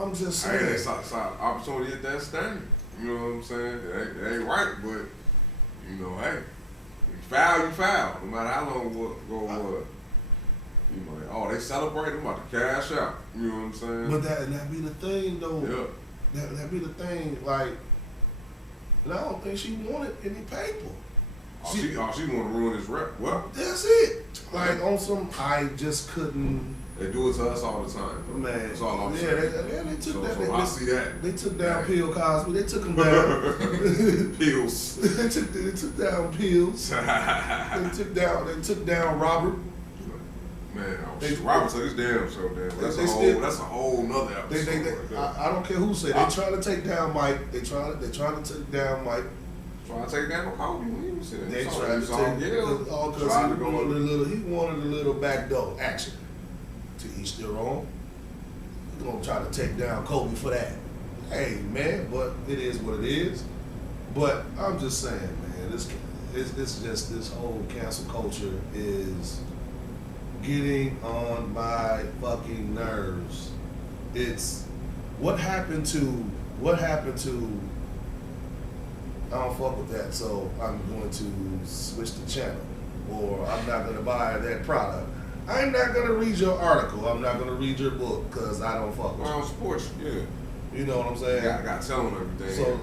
I'm just hey, saying. it's opportunity at that standard. You know what I'm saying? It ain't right, but you know, hey, you foul. No matter how long ago it was. You know, oh, they celebrate. I'm about to cash out. You know what I'm saying? But that be the thing, though. Yeah. That be the thing. Like, and I don't think she wanted any paper. She want to ruin his rep. Well, That's it. Like on some, I just couldn't. they do it to us all the time. Bro. Man, That's all I'm yeah, saying. they took So that. I see that. They took down Bill Cosby. They took him down. Pills. they took down Pills. They took down Robert. Man, They- Robert took his damn show down. That's a whole nother episode. I don't care who said they trying to take down Mike. They trying to take down Mike. Trying to take down Kobe when he was in They it. tried to take because he wanted a little backdoor action. To each their own. He's gonna try to take down Kobe for that. Hey man, but it is what it is. But I'm just saying, man, it's just this whole cancel culture is getting on my fucking nerves. It's what happened to I don't fuck with that, so I'm going to switch the channel, or I'm not going to buy that product. I'm not going to read your article. I'm not going to read your book because I don't fuck with Well, you. sports, yeah. You know what I'm saying? I got to tell them everything. So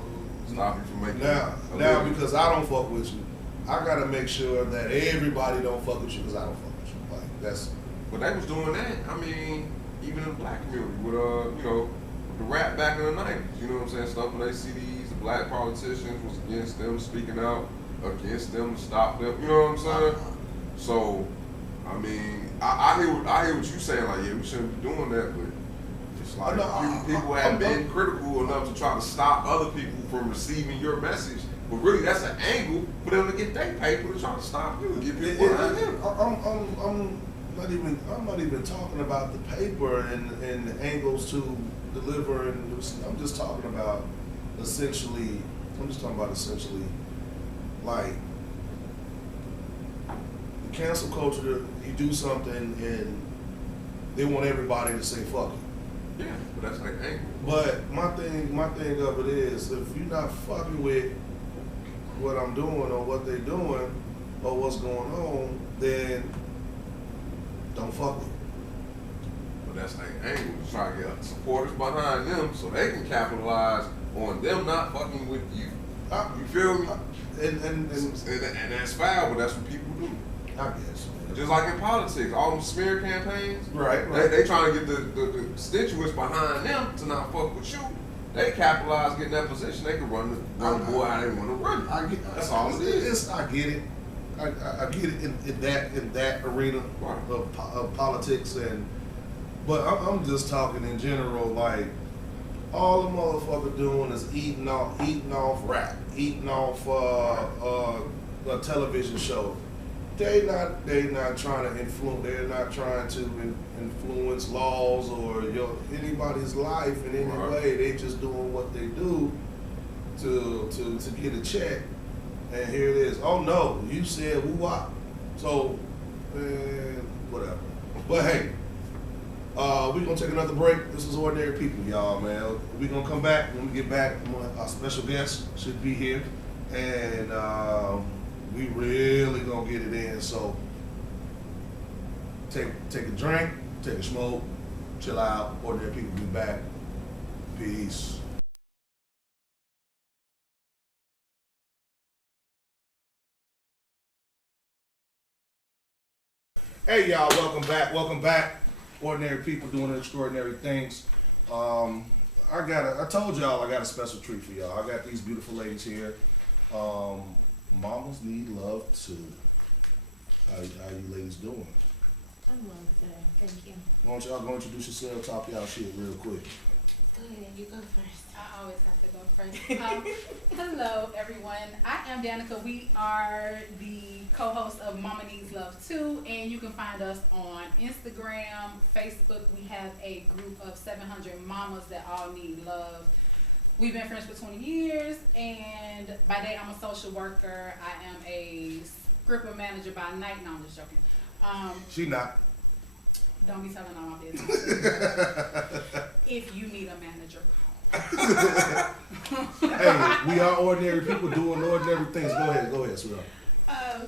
Stop you from making now a living. because I don't fuck with you, I got to make sure that everybody don't fuck with you because I don't fuck with you. Like that's. But they was doing that. I mean, even in the black community with you know, the rap back in the 90s. You know what I'm saying? Stuff when they see these black politicians was against them, speaking out against them to stop them. You know what I'm saying? So, I mean, I hear what you saying. Like, yeah, we shouldn't be doing that, but it's like people have been critical enough to try to stop other people from receiving your message. But really, that's an angle for them to get their paper to try to stop you and get people behind them. I'm not even talking about the paper and the angles to deliver, and I'm just talking about essentially like the cancel culture. You do something and they want everybody to say fuck it. Yeah, but that's like angle. But my thing of it is, if you're not fucking with what I'm doing or what they're doing or what's going on, then don't fuck with it. But that's like angle to try to get supporters behind them so they can capitalize on them not fucking with you. You feel me? And that's foul, but that's what people do. I guess. Just like in politics, all them smear campaigns, Right. they trying to get the constituents behind them to not fuck with you. They capitalize, get in that position, they can run the boy how they want to run it. That's all it is. I get it. I get it in that arena Right. of politics, but I'm just talking in general. Like all the motherfucker doing is eating off rap, eating off a television show. They not trying to influence. They're not trying to influence laws or anybody's life in any Right. way. They just doing what they do to get a check. And here it is. Oh no, you said woo wop. So, whatever. But hey, we're gonna take another break. This is Ordinary People, y'all, man. We're gonna come back. When we get back, our special guest should be here, and we really gonna get it in. So, take a drink, take a smoke, chill out. Ordinary People be back. Peace. Hey y'all, welcome back. Ordinary People doing extraordinary things. I told y'all I got a special treat for y'all. I got these beautiful ladies here. Mamas need love too. How you ladies doing? I'm well today. Thank you. Why don't y'all go introduce yourself, talk y'all shit real quick. Go ahead. You go first. I always have to go first. Hello, everyone. I am Danica. We are the co-hosts of Mama Needs Love 2, and you can find us on Instagram, Facebook. We have a group of 700 mamas that all need love. We've been friends for 20 years, and by day I'm a social worker. I am a script manager by night. No, I'm just joking. She not. Don't be telling all my business. If you need a manager. Hey, we are ordinary people doing ordinary things. Go ahead, sweetheart.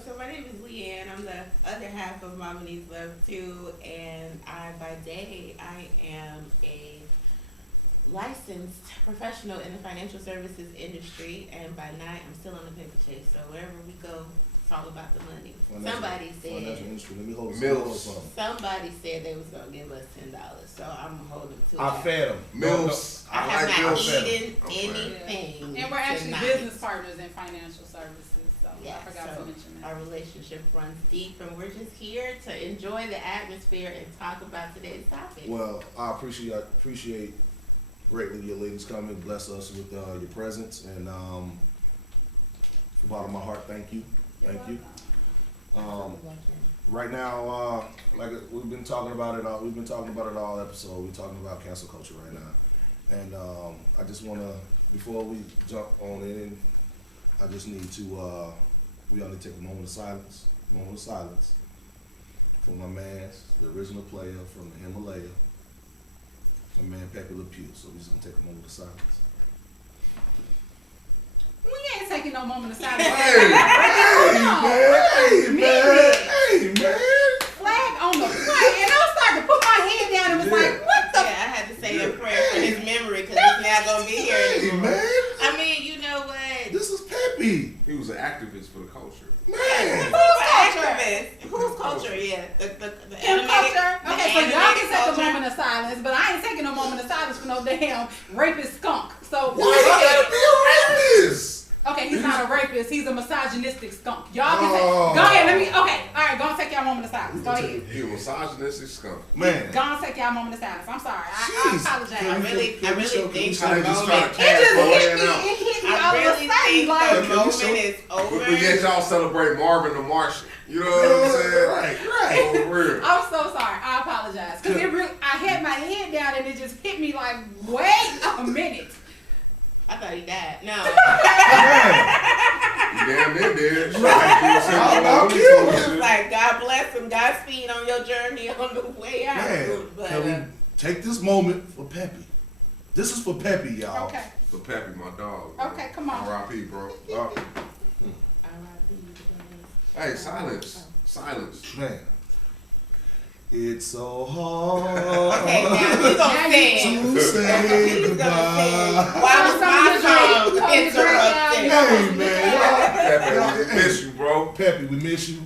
So my name is Leanne. I'm the other half of Mama Needs Love too, and by day I am a licensed professional in the financial services industry, and by night I'm still on the paper chase. So wherever we go, it's all about the money. Somebody Financial said. industry. Let me hold Mills. something. Somebody said they was gonna give us $10, so I'm holding to I it. fed them. Mills. I I have like not Mills. eaten Okay. anything. And we're actually tonight. business partners in financial services, so Yeah, I forgot so to mention that. our relationship runs deep, and we're just here to enjoy the atmosphere and talk about today's topic. Well, I appreciate greatly your ladies coming, bless us with your presence, and from the bottom of my heart, thank you. Thank you. Right now, like we've been talking about it all. We've been talking about it all episode. We're talking about cancel culture right now, and I just want to, before we jump on in, I just need to. We all need to take a moment of silence. Moment of silence for my man, the original player from the Himalaya, my man Pepe Le Pew. So we're just gonna take a moment of silence. We ain't taking no moment of silence. Hey, man. Flag on the play, and I started to put my head down and was like, what the? Yeah, I had to say a prayer for his memory because he's not gonna be here Hey, anymore. man. I mean, you know what? This is Pepe. He was an activist for the culture. Man. Who's activist? Whose culture? Yeah, the Kim animated- culture? the Okay, so y'all animated can take a culture. moment of silence, but I ain't taking no moment of silence for no damn rapist skunk. So, Why you gotta be a rapist? okay, he's not a rapist, he's a misogynistic skunk. Y'all can Oh. take, go ahead, okay, alright, go and take y'all moment of silence. Go ahead. He was misogynistic skunk. Man. Go and take y'all moment of silence. I'm sorry, I Jeez. apologize. Can I we- really can we show- think can the we They just moment. trying to It cash just my hit man me, out. it hit me I all really of a sudden, think like, the Can we moment show- is over. We get y'all celebrate Marvin the Martian. You know what I'm saying? Right. For real. I'm so sorry. I apologize. Because it really, I had my head down and it just hit me like, wait a minute. I thought he died. No. Man. You damn near did. I'll kill It was like, God bless him. Godspeed on your journey on the way out. Man. But, Can we take this moment for Pepe? This is for Pepe, y'all. Okay. For Pepe, my dog. Okay, come on. R.I.P. bro. Hey, silence. Silence. Man. It's so hard okay, now you gonna Now sing. to say He's gonna sing. goodbye. Why was my song Come to interrupted? Hey, man. Pepe, we miss you, bro. Pepe, we miss you.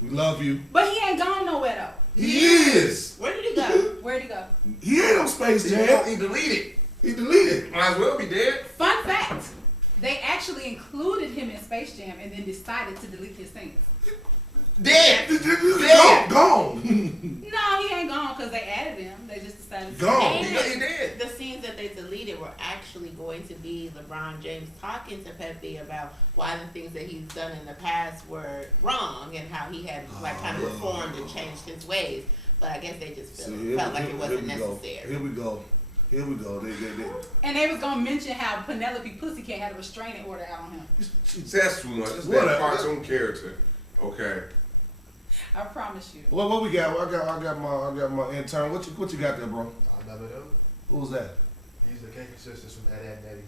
We love you. But he ain't gone nowhere though. He is. Where did he go? Where'd he go? He ain't on Space Jam. He deleted. He deleted. Might as well be dead. Fun fact. They actually included him in Space Jam and then decided to delete his scenes. Dead. Gone. No, he ain't gone because they added him. They just decided to Gone. He dead. The scenes that they deleted were actually going to be LeBron James talking to Pepe about why the things that he's done in the past were wrong and how he had like kind of reformed and changed his ways. But I guess they just felt like it wasn't necessary. Here we go. They. And they was gonna mention how Penelope Pussycat had a restraining order out on him. That's too much. That's Whatever. that cartoon character. Okay. I promise you. Well, what we got? I got my intern. What you got there, bro? I remember them. Who was that? These are the Kinky Sisters from Ed, Ed, and Eddie.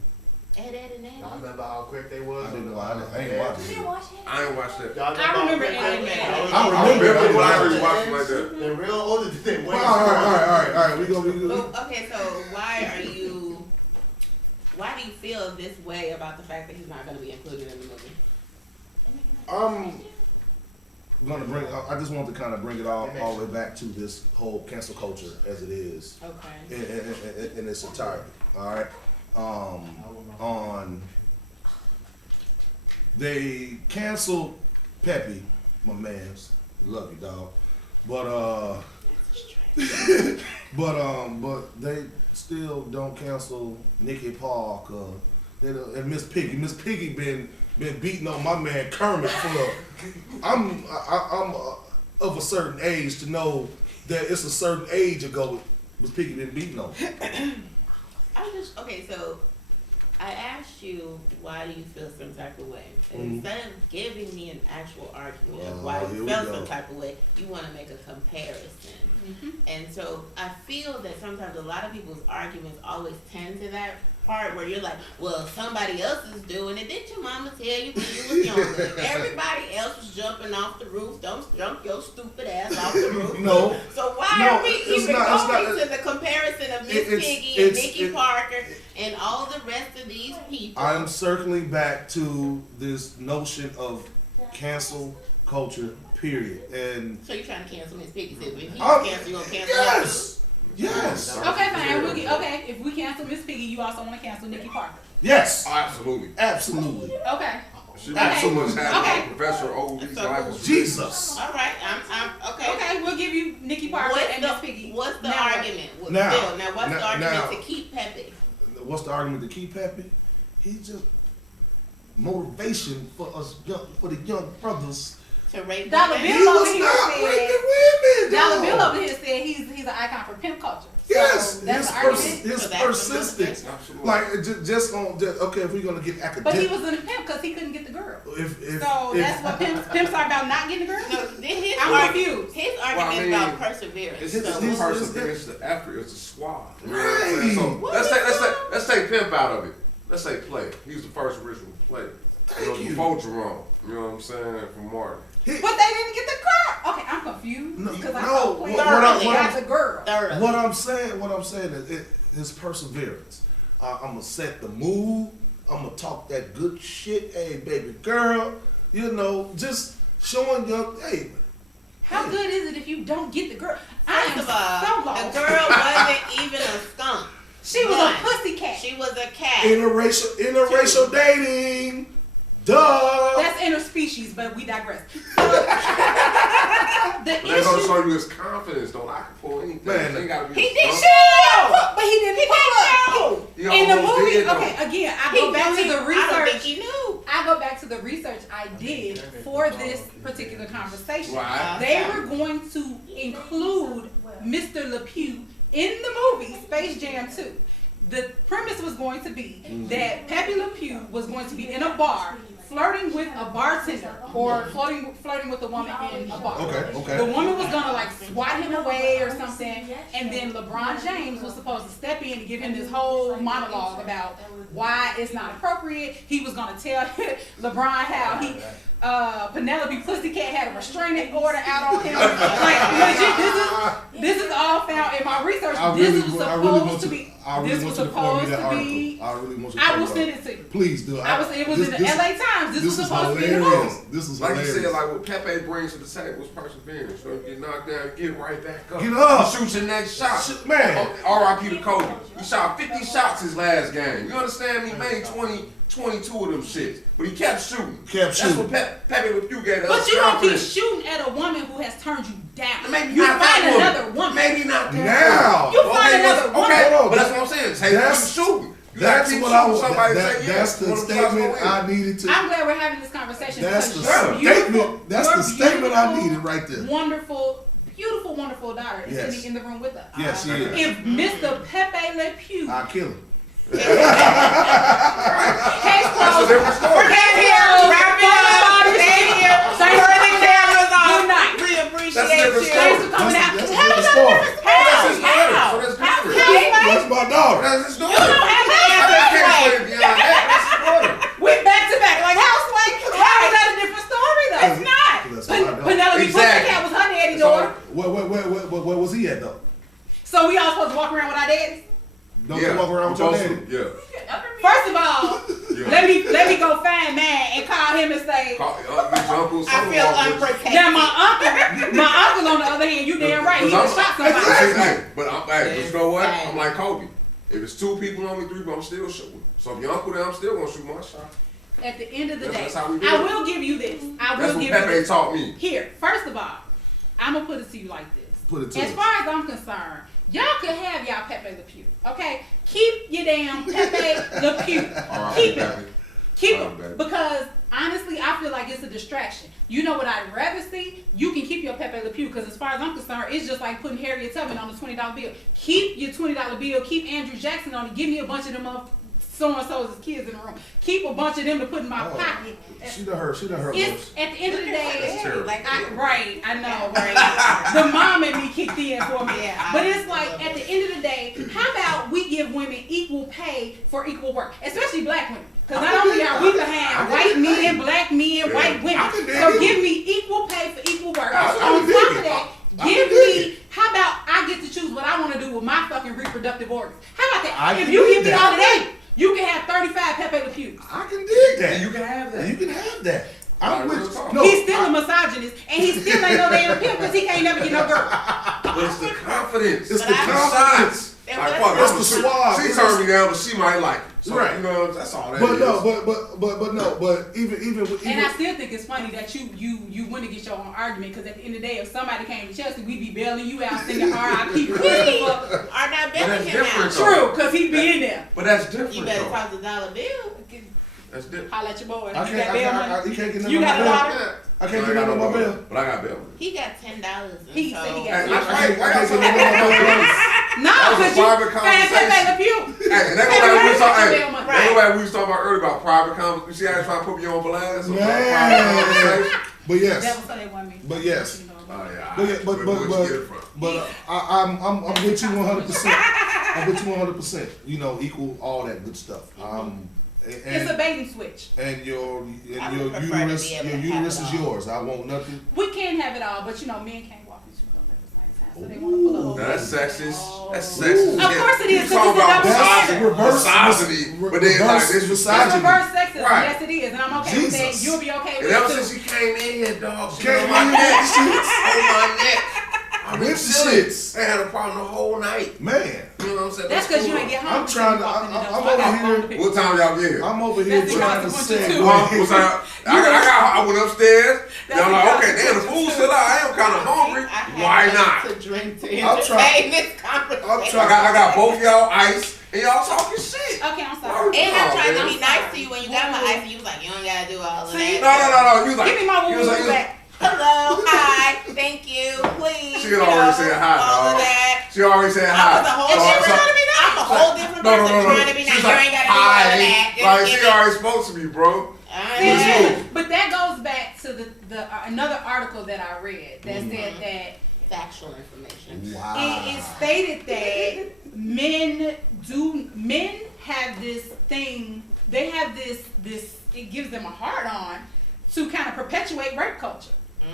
Ed, and Eddie. Y'all remember how quick they was? I didn't on know. the- I ain't watching You it. didn't watch it? I ain't watched that. Y'all I remember how quick Ed, they Ed, was? Ed. I remember it, but I it. really watched it like that. They're real older than they All right. We go. Well, okay, so why do you feel this way about the fact that he's not going to be included in the movie? I'm gonna bring. I just want to kind of bring it all the way back to this whole cancel culture as it is Okay. in its entirety. All right. They canceled Pepe, my man's. Love you, dog. But but they still don't cancel Nikki Park. And Miss Piggy. Miss Piggy been beating on my man Kermit for. I'm of a certain age to know that it's a certain age ago Miss Piggy been beating on. Okay, so I asked you why do you feel some type of way, and instead of giving me an actual argument of why you felt some type of way, you want to make a comparison. And so I feel that sometimes a lot of people's arguments always tend to that part where you're like, well, somebody else is doing it. Didn't your mama tell you when you was younger? Everybody else was jumping off the roof. Don't jump your stupid ass off the roof. No. So why are we even going to the comparison of Miss Piggy and Nikki Parker and all the rest of these people? I'm circling back to this notion of cancel culture, period. And So you're trying to cancel Miss Piggy? If you I'm- cancel, you're gonna cancel yes. Yes. Okay, fine. Okay, if we cancel Miss Piggy, you also want to cancel Nikki Parker. Yes. Absolutely. Absolutely. Okay. She Okay. so much had Okay. Professor O.V. Jesus. All right, I'm okay. Okay, we'll give you Nikki Parker and Miss Piggy. What's the Now what? argument? Now, Now, what's the now- argument now- to keep Pepe? What's the argument to keep Pepe? He's just motivation for us for the young brothers. To rape Dollar women? Bill He over was here not said. raping women. Dollar dog. Bill over here said he's an icon for pimp culture. So Yes, that's his, the argument. his So that's the persistence. Absolutely. Like just on okay, if we're gonna get But he academic, was in a pimp because he couldn't get the girl. if So that's what pimps are about, not getting the girl. No, then his I'm argument. confused. His I argument mean, about perseverance. It's So the This- perseverance, the effort, it's the squad. You know Right. what I'm saying? So let's take Pimp out of it. Let's say Play. He was the first original player. Thank you. Before Jerome. You know what I'm saying? From Martin. But they didn't get the girl. Okay, I'm confused No, because I no, thought Play what I'm- got the girl. thoroughly. what I'm saying is his perseverance. I'm gonna set the mood. I'm gonna talk that good shit. Hey, baby girl, you know, just showing young. Hey, How good is it if you don't get the girl? I First am of all, so the lost. girl wasn't even a skunk. She was One. a pussycat. She was a cat. interracial dating. Duh. That's interspecies, but we digress. The They're gonna issue, show you his confidence, though. I can pull anything. Man, They gotta be He a did skunk. show. but he didn't pull up. He In the almost movie, did, though. okay, again, I He go back to knew the it. I don't think research. he knew. I go back to the research I did for this particular conversation. Right. They were going to include Mr. LePew in the movie Space Jam 2. The premise was going to be that Pepe Le Pew was going to be in a bar flirting with a bartender or flirting with a woman in a bar. Okay. The woman was gonna like swat him away or something, and then LeBron James was supposed to step in and give him this whole monologue about why it's not appropriate. He was gonna tell LeBron how he Penelope Pussycat had a restraining order out on him. Like legit, this is all found in my research. This was supposed to be. This was supposed to be. I really want you to I forward will that send article. it to you. Please do. It was in the LA Times. This was is supposed to be in the hilarious. movie. This is Like you hilarious. said, like what Pepe brings to the table was perseverance. So you get knocked down, you get right back up. Get up. You shoot your next shot. Shit, man. R.I.P. to Kobe. He shot 50 shots his last game. You understand me? He made 22 of them shits. But he kept shooting. That's what Pepe Le Pew gave us But you don't keep confidence. shooting at a woman who has turned you down. Maybe You not find that another woman. Maybe not that Now. woman. You find Okay, another woman. Okay, Hold on. but that's what I'm saying. Take That's- keep shooting. You That's gotta keep what I shooting. was. Somebody say, That's yes, the one of us statement will win. I needed to. I'm glad we're having this conversation That's the because your beautiful, statement. That's your the statement I beautiful, needed right there. Wonderful, beautiful daughter is Yes. sitting in the room with us. Yes, she is. If Mr. Pepe Le Pew I kill him. case That's a closed, different story. Thank you. Wrap it up. Thank you. Thank Turn the cameras off. Good night. We That's a appreciate different you. story. Thanks for coming out. That's a How different is that story. different? That's his How? daughter, so that's How? different. That's my daughter. That's his daughter. You don't have to I answer can't that say way. it beyond that. That's his daughter. We're back to back, like housewife. How is that a different story though? It's not. That's my daughter. Penelope Exactly. Pussycat was her daddy That's all daughter. Where was he at though? So we all supposed to walk around with our daddies? Don't you walk around with your daddy? Yeah. First of all, Yeah. let me go find man and call him and say, I feel unprotected. now my uncle on the other hand, you damn right, he done shot somebody. But you know what? I'm like Kobe. If it's 2 people on me, 3 people, I'm still shooting. So if your uncle there, I'm still gonna shoot my shot. At the end of the day, That's how we do I it. will give you this. I That's will what give you Pepe this. taught me. Here, first of all, I'm gonna put it to you like this. Put it to As us. far as I'm concerned, y'all could have y'all Pepe Le Pew, okay? Keep your damn Pepe Le Pew. Keep it. Keep it. Because honestly, I feel like it's a distraction. You know what I'd rather see? You can keep your Pepe Le Pew, because as far as I'm concerned, it's just like putting Harriet Tubman on the $20 bill. Keep your $20 bill. Keep Andrew Jackson on it. Give me a bunch of them so-and-so's kids in the room. Keep a bunch of them to put in my pocket. She done heard It's at the end of the day, terrible. I know, right? The mom in me kicked in for me. Yeah, But it's like, at the end of the day, how about we give women equal pay for equal work, especially black women? Because not only are we behind white men, black men, white women, so give me equal pay for equal work. On top of that, give me, how about I get to choose what I want to do with my fucking reproductive organs? How about that? If you give me all of that, you can have 35 Pepe Le Pews. I can dig that. You can have that. You can have that. I'm Real with talk. no. He's still a misogynist, and he still ain't no damn pimp because he can't never get no girl. But it's the confidence. It's But the I- confidence. Like, It's fuck, the I'm suave. she turned me down, but she might like it. So, Right. you know, that's all that But is. no, but even And I still think it's funny that you went against your own argument, because at the end of the day, if somebody came to Chelsea, we'd be bailing you out singing R.I.P. We Christopher. are not But bailing that's him different, out. though. True, because he'd be in there. But that's different, You better though. talk to Dollar Bill. That's different. Holla at your boy. I You got bail money? you can't get none You of my got a bill. daughter? I can't get none of my bill. But I got bail. He got $10. He said he got Hey, $10. I I can't get none of my bill. No, That was a because you private fans Pepe conversation. Le Pew. Hey, and that go Hey, back we was right. talking. Hey, Right. that go back we was talking about earlier about private conversation. You see how they trying to put me on blast? About private Man. conversation? But yes. That was so they want me. But yes. Oh yeah. But yeah, Where'd you get it from? but I'm with you 100%. I'm with you 100%. You know, equal all that good stuff. It's a bait and switch. And your I would prefer to be able to have uterus it is all. yours. I want nothing. We can have it all, but you know, men can't walk and chew gum at the same time, so they want to pull a whole. Now, that's sexist. That's Ooh. sexist. Of course it is, You 'cause talking it's a about double That's standard. reverse misogyny, but then like this It's misogyny. reverse sexism. Right. Yes, it is, and I'm okay with that. Jesus. You'll be okay And with ever it since too. she came in here, dog, she Came on my in neck. with the shits. On my neck. I've been With the chilling. shits. I had a problem the whole night. Man, You know what I'm saying? That's because you ain't get home. I'm trying to- I'm over here- What time y'all get here? I'm over here That's trying to because say. it's What's up? I went upstairs. That's Y'all like, because okay, damn, the food's still out. I am kind of hungry. Why not? To drink to I'm entertain this conversation. I'm trying- I got both y'all ice and y'all talking shit. Okay, I'm sorry. And I tried to man. be nice to you when you got my ice, and you was like, you don't gotta do all of See? that. No. You was like, Give me my you was like, woo back. Hello, hi, thank you, please. She had already said hi, all dog. of that. She already said I hi. was a whole So- different. so- I'm a whole different No, person trying to be She nice. was You like, ain't gotta do all of that. hi. Just Like, give she it. already spoke to me, bro. Yeah. But that goes back to the another article that I read that said that Factual information. Wow. it stated that men have this thing, they have this it gives them a hard on to kind of perpetuate rape culture.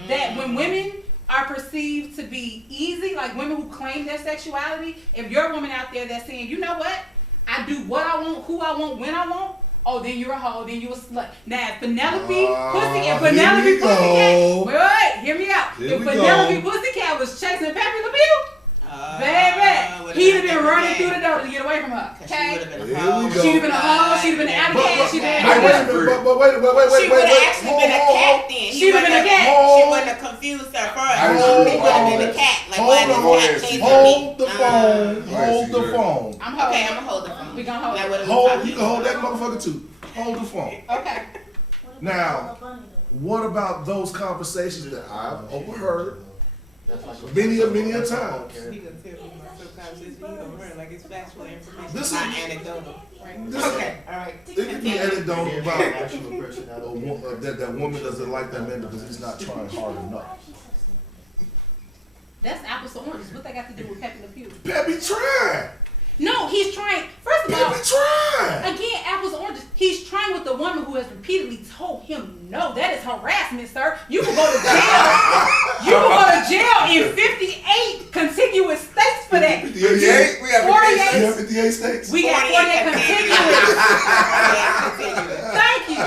That when women are perceived to be easy, like women who claim their sexuality, if you're a woman out there that's saying, you know what, I do what I want, who I want, when I want, oh, then you're a hoe, then you're a slut. Now, if Penelope here Penelope we go. Pussycat, wait, hear me out. Here If we Penelope go. Pussycat was chasing Pepe Le Pew, baby, he'd have been running through the door to get away from her. Cause she would have Okay? been a Here we hoe. go. She'd have been a hoe, she'd have been an alligator, she'd have been Wait a minute, but wait. She would have actually been a cat then. She would've been a cat. She wouldn't have confused her first. Hold He would have been on. a cat. Like, Hold why is on. this cat chasing Hold me? the phone. Right, Hold she the good. phone. I'm holding. Okay, I'm gonna hold the phone. We gonna hold That it. would've Hold. been You can hold that motherfucker too. Hold the phone. Okay. Now, what about those conversations that I've overheard That's like many a time? He gonna tell me about some conversation he overheard, like it's factual information, This not is- anecdotal. This- Okay, all right. It could be anecdotal about actual personality. that woman doesn't like that man because he's not trying hard enough. That's apples to oranges. What they got to do with Pepe Le Pew? Peppy trying. No, he's trying. First of all, Peppy trying. again, apples to oranges. He's trying with the woman who has repeatedly told him no. That is harassment, sir. You will go to jail. You will go to jail in 58 contiguous states for that. 58. 58? We have 48. You have 58 states? We got 48 contiguous. Thank you. I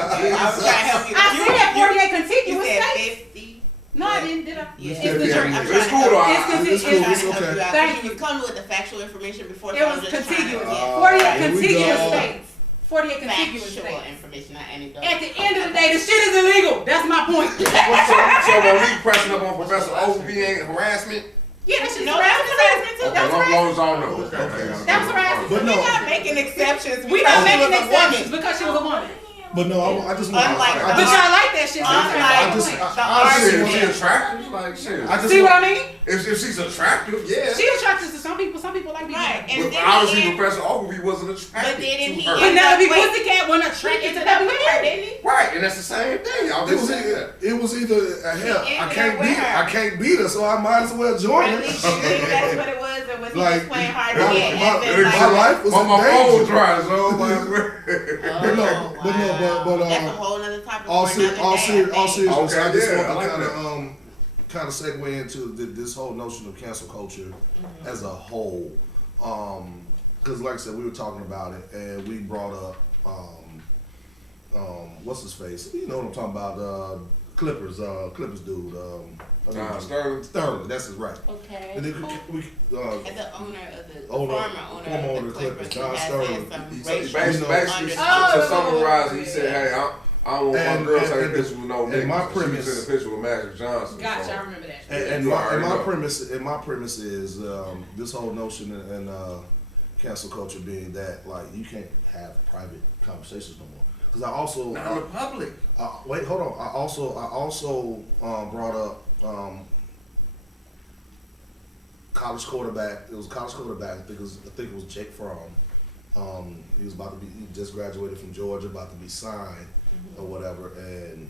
was trying to help you. I said 48 You contiguous said states. 50. No, I didn't. Did I? Yeah. It's the jury. I'm It's trying to cool help though. It's you. It's cool. I'm It's trying to help okay. you out, 'cause Thank you you. was coming with the factual information before. It so was I'm just trying to- contiguous. yeah. 48 Here we contiguous go. states. 48 already a contiguous Factual state. information, not anecdotal. At the end of the day, the shit is illegal. That's my point. So when we pressing up on Professor Ogilvy ain't harassment? Yeah, that shit's No, that was harassment too. Okay, That was long harassment. as I know. Okay. That was harassment. But no, We're not making exceptions. We don't make because an she was a woman. exceptions because she was a woman. but no, I just want. Unlike I But just, y'all like that shit. So Unlike that's just- my point. the I Shit, argument. if she attractive, like shit. I just See what I want- mean? If she's attractive, yeah. She attracted to some people. Some people like being Right, attracted. and But then obviously he Professor Ogilvy wasn't But attracted didn't to he her. But end Penelope Wait. Pussycat wasn't attracted to It that with her, women. didn't he? Right, and that's the same thing. Y'all It just was said either, that. it was either hell. He I ended can't up with beat her. I can't beat her, so I might as well join Really? her. You think that's what it was, or was he Like, just playing hard to my- get? my- And then, my life was in my phone danger. dry, so Oh, But that's a whole other topic all for another day. I seriousness, Okay, I just yeah, I want like to that. kind of segue into this whole notion of cancel culture as a whole. Because like I said, we were talking about it, and we brought up what's his face? You know what I'm talking about? Clippers dude. Sterling, that's his right. Okay. And then we And the owner of the Owner- former former owner owner of the of the Clippers, Clippers, John has Sterling. had some He racial basically Oh, to summarize, he said, "Hey, I don't want And- my girl and- taking and- pictures with no and niggas." my She was premise- in the picture with Magic Johnson. Gotcha, so- I remember that. And You my already know. premise is this whole notion and cancel culture being that like you can't have private conversations no more. Because I also Not in the public. wait, hold on. I also brought up college quarterback. It was a college quarterback. I think it was Jake Fromm. He was about to be. He just graduated from Georgia, about to be signed or whatever. And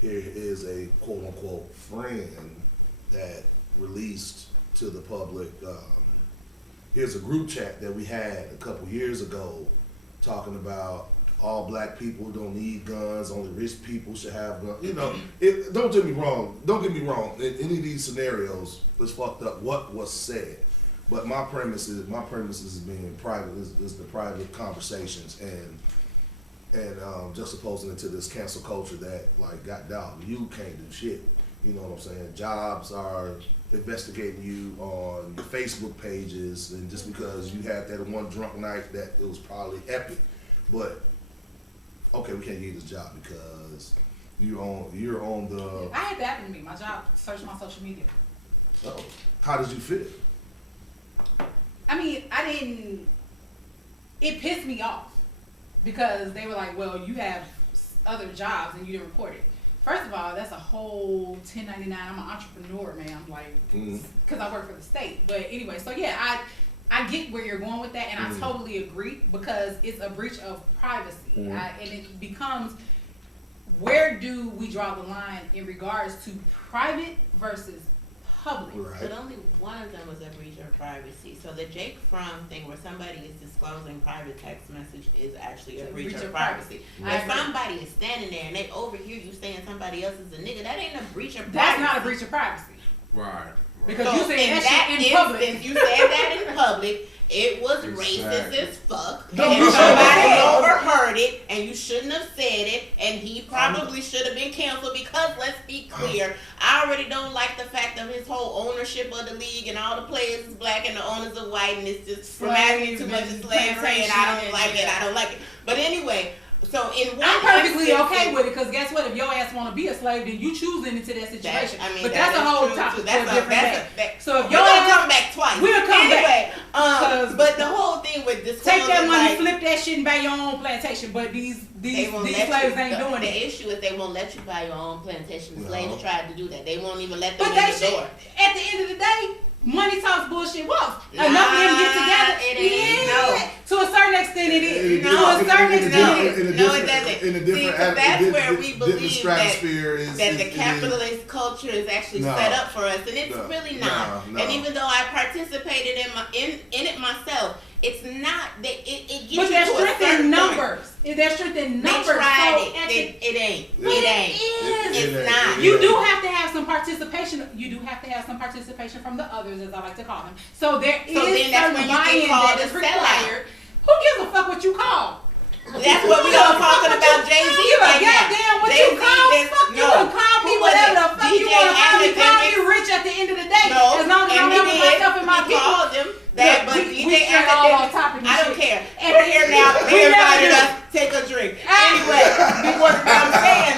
here is a quote unquote friend that released to the public. Here's a group chat that we had a couple years ago, talking about all black people don't need guns. Only rich people should have guns. You know, don't get me wrong. Don't get me wrong. In any of these scenarios, it's fucked up what was said. But my premise is being private. Is the private conversations and juxtaposing it to this cancel culture that like got down. You can't do shit. You know what I'm saying? Jobs are investigating you on your Facebook pages, and just because you had that one drunk night that it was probably epic, but okay, we can't get this job because you're on the. I had that happen to me. My job searched my social media. Oh, how did you feel? I mean, I didn't. It pissed me off because they were like, "Well, you have other jobs and you didn't report it." First of all, that's a whole 1099. I'm an entrepreneur, man. I'm like, because I work for the state. But anyway, so yeah, I get where you're going with that, and I totally agree because it's a breach of privacy, and it becomes where do we draw the line in regards to private versus public? Right. But only one of them was a breach of privacy. So the Jake Fromm thing where somebody is disclosing private text message is actually a breach of privacy. I If agree. somebody is standing there and they overhear you saying somebody else is a nigga, that ain't a breach of privacy. That's not a breach of privacy Right. because So you said in that shit in public. instance, you said that in public. It was racist Exactly. as fuck. No, and you somebody shouldn't. overheard it, and you shouldn't have said it, and he probably should have been canceled because, let's be clear, I already don't like the fact of his whole ownership of the league and all the players is black and the owners are white, and it's just reminding me too much of slavery, and I don't like it, I don't like it. But anyway, so in one I'm perfectly instance, okay with it because guess what? If your ass want to be a slave, then you choosing into that situation. But that that's a is whole true, topic too. for a different day. So if we're your gonna ass come back twice. We'll come anyway, Cause but the whole thing with this take that money, like, flip that shit, and buy your own plantation. But these they won't let slaves you, ain't doing the it. issue is they won't let you buy your own plantation. No. Slaves tried to do that. They won't even let them But in they the should. door. At the end of the day, money talks, bullshit walks. Nah, Enough of them get together. it ain't. Yeah. No. To a certain extent, it is. No. To a certain extent, it is. In a No, it different- doesn't. In a See, different, 'cause that's di- where di- we different believe stratosphere is that the is- capitalist culture is actually No. set up for us, and it's No. really not. No. And even though I participated in it myself, it's not that it gets But you there's to a strength certain in point. numbers. There's strength in They numbers. tried So at the- it. It ain't. But It ain't. is. It's It not. ain't. You do have to have some participation. You do have to have some participation from the others, as I like to call them. So there is then that's certain when you get buy-in called that a is sellout. required. Who gives a fuck what you call? That's what we all talking about. Jay Z Give a right now. goddamn what Jay-Z you call. is- Fuck you no. can call me Who was whatever it? the fuck you want to call me rich at the end of the day. No, as long as I'm helping myself and my he people. called them that, but we DJ share all our Academics, topics and I don't shit. care. We're here now. They invited us. Take a drink. Anyway, I'm saying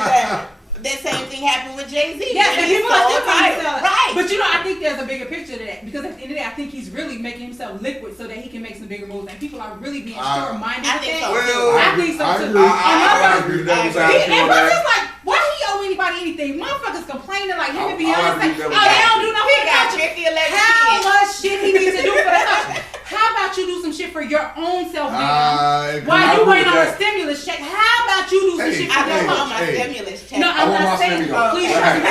that same thing happened with Jay-Z. Yes, and people are still trying to sell it. Right. But you know, I think there's a bigger picture to that, because at the end of the day, I think he's really making himself liquid so that he can make some bigger moves, and people are really being short-minded. I think so. Well, I think so too. I agree with that. And plus, it's like, why he owe anybody anything? Motherfuckers complaining like him and Beyonce. Oh, they don't do nothing. He got tricky electric. How much shit he needs to do for the country? How about you do some shit for your own self, man? While you waiting on a stimulus check, how about you do some shit for I your don't want own? my stimulus check. No, I'm want my not saying. stimulus. Please Right. trust me.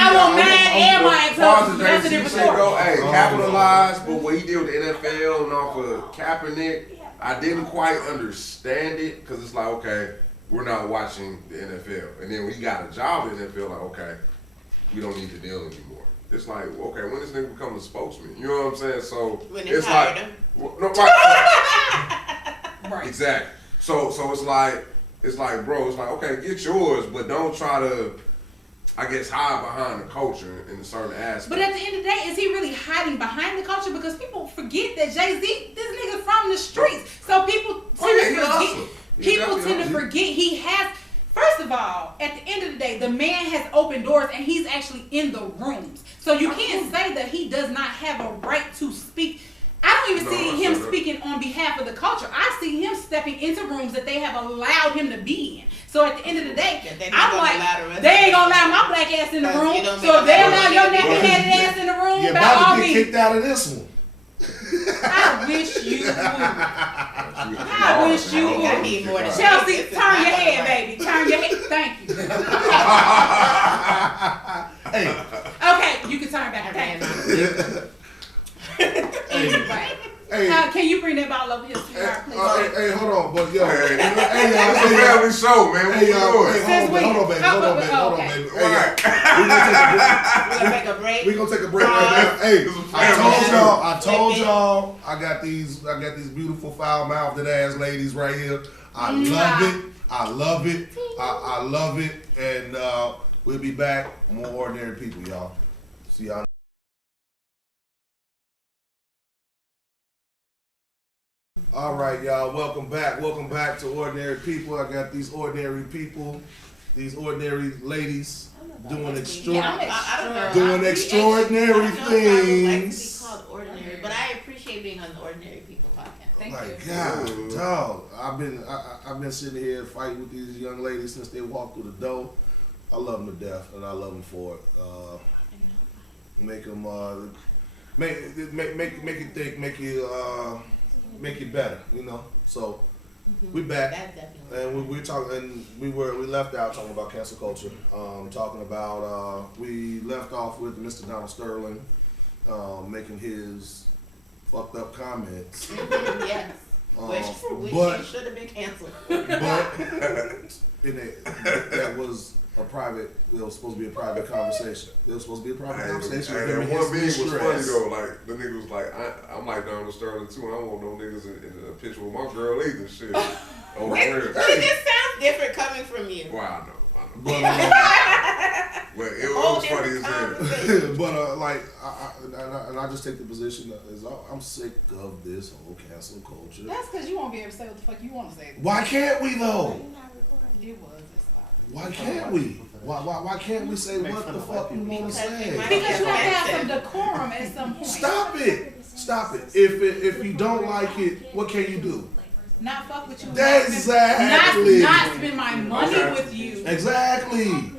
I want mine and my ex-husband. That's a different story. Hey, capitalize, but what he did with the NFL and off of Kaepernick, I didn't quite understand it, because it's like, okay, we're not watching the NFL. And then when he got a job in the NFL, like, okay, we don't need to deal anymore. It's like, okay, when this nigga become a spokesman? You know what I'm saying? So When it's hired like, him. no, right. Right. Exactly. So it's like, bro, it's like, okay, get yours, but don't try to, I guess, hide behind the culture in a certain aspect. But at the end of the day, is he really hiding behind the culture? Because people forget that Jay-Z, this nigga from the streets. So people tend to forget. People tend to forget he has. First of all, at the end of the day, the man has opened doors and he's actually in the rooms. So you can't say that he does not have a right to speak. I don't even see him speaking on behalf of the culture. I see him stepping into rooms that they have allowed him to be in. So at the end of the day, I'm like, they ain't gonna allow my black ass in the room. So if they allow your nappy-headed ass in the room, You're by about all to get means. kicked out of this one. I wish you would. I wish you I would. need more than Chelsea, this is turn your not head, right. baby. Turn your head. Thank you. Hey, Okay, you can turn back. Thank you. Right. hey, Can you bring that bottle over here, sweetheart, please? hey, hold on, but yo, Hey, hey, it's a y'all, family show, man. What hey, we y'all, doing? hey, hold on, baby, hold on, baby, hold on, Okay. baby. Hey, y'all, We're gonna take a break. we gonna take a break right now. Hey, This is I family. told y'all, I got these beautiful foul-mouthed ass ladies right here. I love it. I love it. I love it. And we'll be back. More ordinary people, y'all. See y'all. All right, y'all. Welcome back. Welcome back to Ordinary People. I got these ordinary people, these ordinary ladies doing extraordinary I things. like to be called ordinary, but I appreciate being on the Ordinary People podcast. Thank My you. God, dog! I've been sitting here fighting with these young ladies since they walked through the door. I love them to death, and I love them for it. Make them make you think, make it better, you know. So we back, That's definitely. and we're talking, and we left out talking about cancel culture. Talking about we left off with Mr. Donald Sterling making his fucked up comments. Yes. Which but should have been canceled. that was a private. It was supposed to be a private conversation. It was supposed to be a private conversation. Hey, with him and and one being his was funny mistress. though. Like the nigga was like, I'm like Donald Sterling too. I don't want no niggas in a picture with my girl either. Shit. Oh, real. It just sounds different coming from you. Well, I know. But, Well, it Whole was funny different as hell. conversation. but like, I just take the position that is, I'm sick of this whole cancel culture. That's because you won't be able to say what the fuck you want to say. Why can't we though? It was. It's fine. Why can't we? Why can't we say what the fuck we want to say? Because you have to have some decorum at some point. Stop it! Stop it! If you don't like it, what can you do? Not fuck with you. Exactly. Not spend my money Okay. with you. Exactly.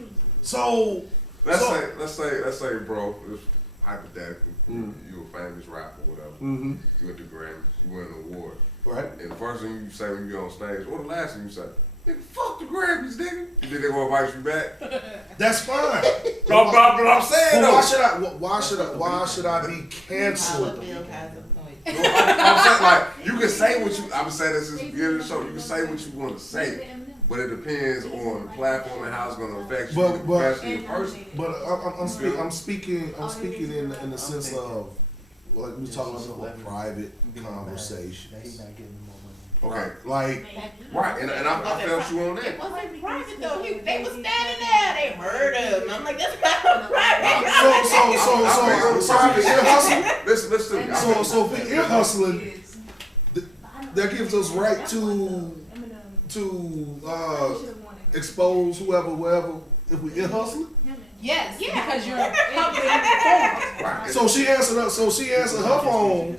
So Let's say, bro, it's hypothetically, you a famous rapper, whatever. mm-hmm. You went to Grammys, you win an award, Right. and the first thing you say when you get on stage, or the last thing you say, nigga, fuck the Grammys, nigga. And then they gonna invite you back. That's fine. But I'm saying But though. why should I be Dollar canceled? Bill has a point. I'm saying, like, you can say what you, I'm saying this since the beginning of the show, you can say what you want to say, but it depends on the platform and how it's going to affect you, especially in person. But I'm speaking in the sense of, like we were talking about a private conversation. Okay. Like, Right, and I felt you on It that. wasn't private though. They was standing there. They murdered him. I'm like, that's not a private. so if we ear hustling, Listen to me. so if we ear hustling, that gives us right to expose whoever if we ear hustling. Yes, Yeah. because you're a public informant. Right. So she answered her phone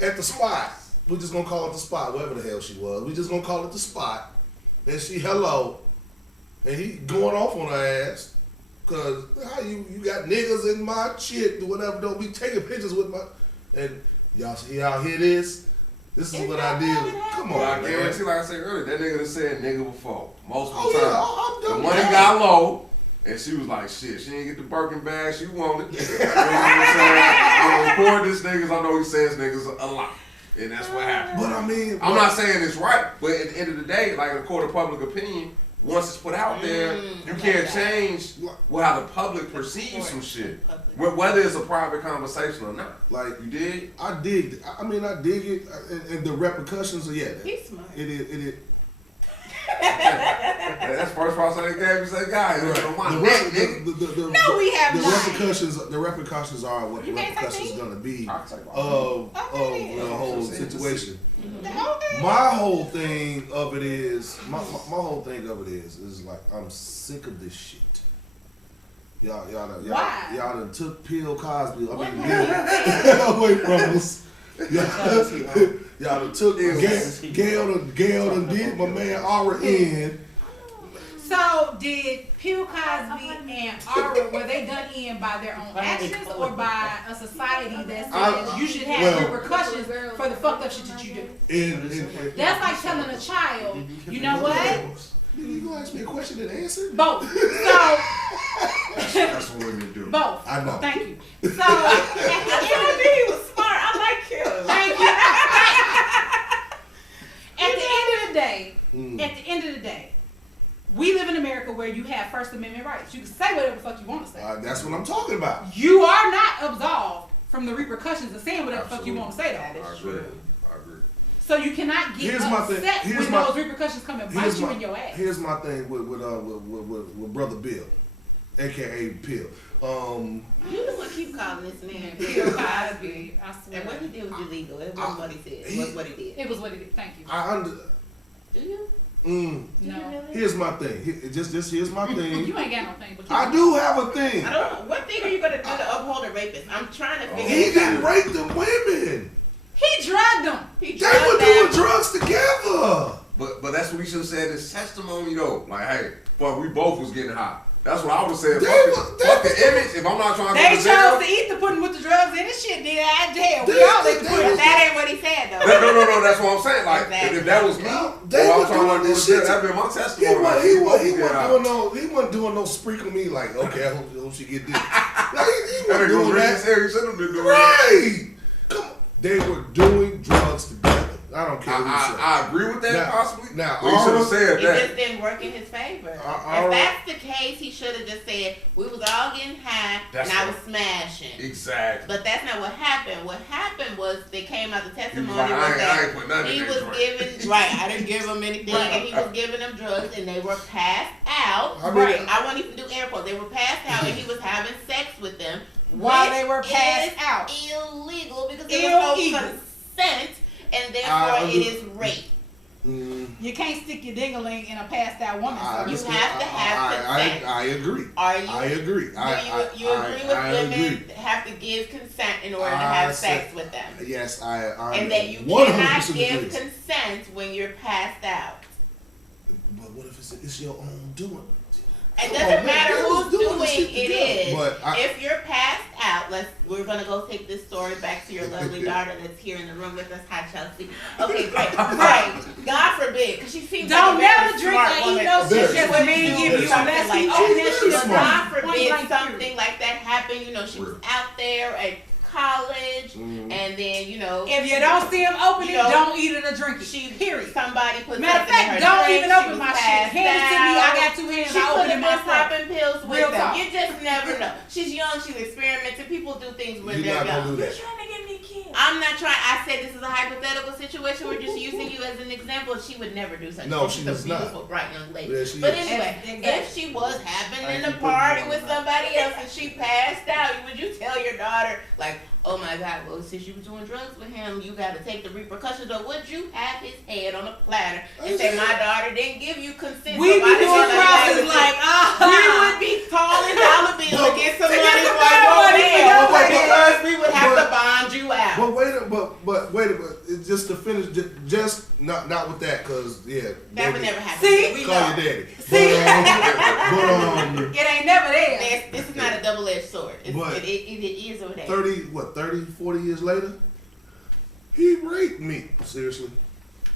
at the spot. We're just gonna call it the spot, wherever the hell she was. We just gonna call it the spot. And she hello, and he going off on her ass. Cause how you got niggas in my shit, whatever. Don't be taking pictures with my. And y'all hear this? This is what I did. Come But I on, man. guarantee, like I said earlier, that nigga done said nigga before. Multiple Oh times. yeah, I'm The done. money got low, and she was like, shit, she didn't get the Birkin bag she wanted. You know what I'm saying? I'm record this niggas, I know he says niggas a lot. And that's what happened. But I mean, I'm not saying it's right, but at the end of the day, like in a court of public opinion, once it's put out there, you can't change how the public perceives some shit. Whether it's a private conversation or not. like You dig? I dig. I mean, I dig it, and the repercussions. Yeah, He's smart. it is. That's the first person they gave me say, guy, that's on my The neck, rep- nigga. the- No, we have the not. repercussions are what the You can't say repercussions me. gonna be I can say my of Okay, the whole situation. The whole thing. My whole thing of it is my whole thing of it is like I'm sick of this shit. Y'all Why? done took Bill Cosby. I What mean, happened? Bill away from us. Y'all done took Gail done did my man Aura in. So did Bill Cosby and Aura, were they done in by their own actions or by a society that says you should have repercussions for the fucked up shit that you do? In That's like telling a child, you know what? You gonna ask me a question and answer? Both. So That's what women do. both. I know. Thank you. So I knew he was smart. I like him. thank you. At the end of the day, we live in America where you have First Amendment rights. You can say whatever the fuck you want to say. That's what I'm talking about. You are not absolved from the repercussions of saying whatever the fuck you want to say though. That I is agree. true. I agree. So you cannot get Here's my thing. upset Here's when my- those repercussions come and bite you in your ass. Here's my thing with brother Bill, aka Bill. You the one keep calling this man Bill Bill Cosby. Cosby, I swear. And what he did was illegal. It wasn't what he said. It was what he did. It was what it did. Thank you. Do you? No. Here's my thing. Just here's my thing. You ain't got no thing, but I do have a thing. I don't know. What thing are you gonna do to uphold a rapist? I'm trying to figure He this didn't out. rape them women. He drugged them. He They drugged were them. doing drugs together. But that's what we should have said in his testimony though. Like, hey, fuck, we both was getting high. That's what I would say. They Fuck was- the image. If I'm not trying to They go to chose jail. to eat the pudding with the drugs in this shit. Did I jail? We They- all they- ate the they- pudding. But that ain't what he said though. No, that's what I'm saying. Like, Exactly. if that was me, They or I were was trying doing to go this to jail, shit. that'd been my He testimony. Like, wasn't doing no sprinkle me like, okay, I hope she get this. Like, he wasn't doing that. He shouldn't have been doing that. Right. Come on. They were doing drugs together. I don't care who said. I agree with that Now- possibly. now, But he should have said It that. just didn't work in his favor. All If right. that's the case, he should have just said, we was all getting high That's and I right. was smashing. Exactly. But that's not what happened. What happened was they came out the testimony like, was I that ain't put nothing he in was that giving I didn't give him anything, and he was giving them drugs, and they were passed out. I mean, I won't even do air quotes. They were passed out, and he was having sex with them While which they were passed is out. Illegal because there was Illegal. no consent, and therefore I it agree. is rape. You can't stick your ding-a-ling in a passed out woman. I So You understand. have to have consent. I agree. Are you? I agree. Do you agree with I women agree. have to give consent in order to I have said- sex with them? Yes, I And that you 100% cannot give agree. consent when you're passed out. But what if it's your own doing? It Come doesn't on, man, matter they was who's doing this doing shit it together. is. But If you're passed out, we're gonna go take this story back to your lovely daughter that's here in the room with us. Hi, Chelsea. Okay, great. Right. God forbid, because she seems don't like a very never drink smart or eat woman. no shit Very just smart. a man give you Something unless like he that. open that shit She's up. smart. God Point forbid blank something period. like that happened. You know, she was out there at college, and then If you don't see him open it, You know, don't eat it or drink it. she Period. somebody put Matter of something in fact, her don't drink, even she open was my shit. passed Hand it to me. I out. got 2 hands. She I could open it have been myself. popping pills with Real them. talk. You just never know. She's young. She's experimenting. People do things when You're they're not gonna young. do You're that. trying to give me kids. I'm not trying. I said this is a hypothetical situation. We're just using you as an example. She would never do such. No, She's she does a not. beautiful, bright young lady. Yeah, she but is. anyway, Exactly. if she was happening Like, to you party put me with on somebody else and she passed out, would you tell your daughter like, "Oh my God, well since you was doing drugs with him, you got to take the repercussions"? Or would you have his head on a platter and say, "My daughter didn't give you consent"? We so be why did you doing let her crosses have like, it?" We would be calling dollar bills But- to get some to get money some for your money for your bill wedding. because we would have to But- bond you out. But wait a minute. It's just to finish, just not with that, cause yeah. That would baby, never happen. See? We Call know. your daddy. See? But It ain't never there. This is not a double-edged sword. But- It is or it ain't. 30, 40 years later, he raped me. Seriously.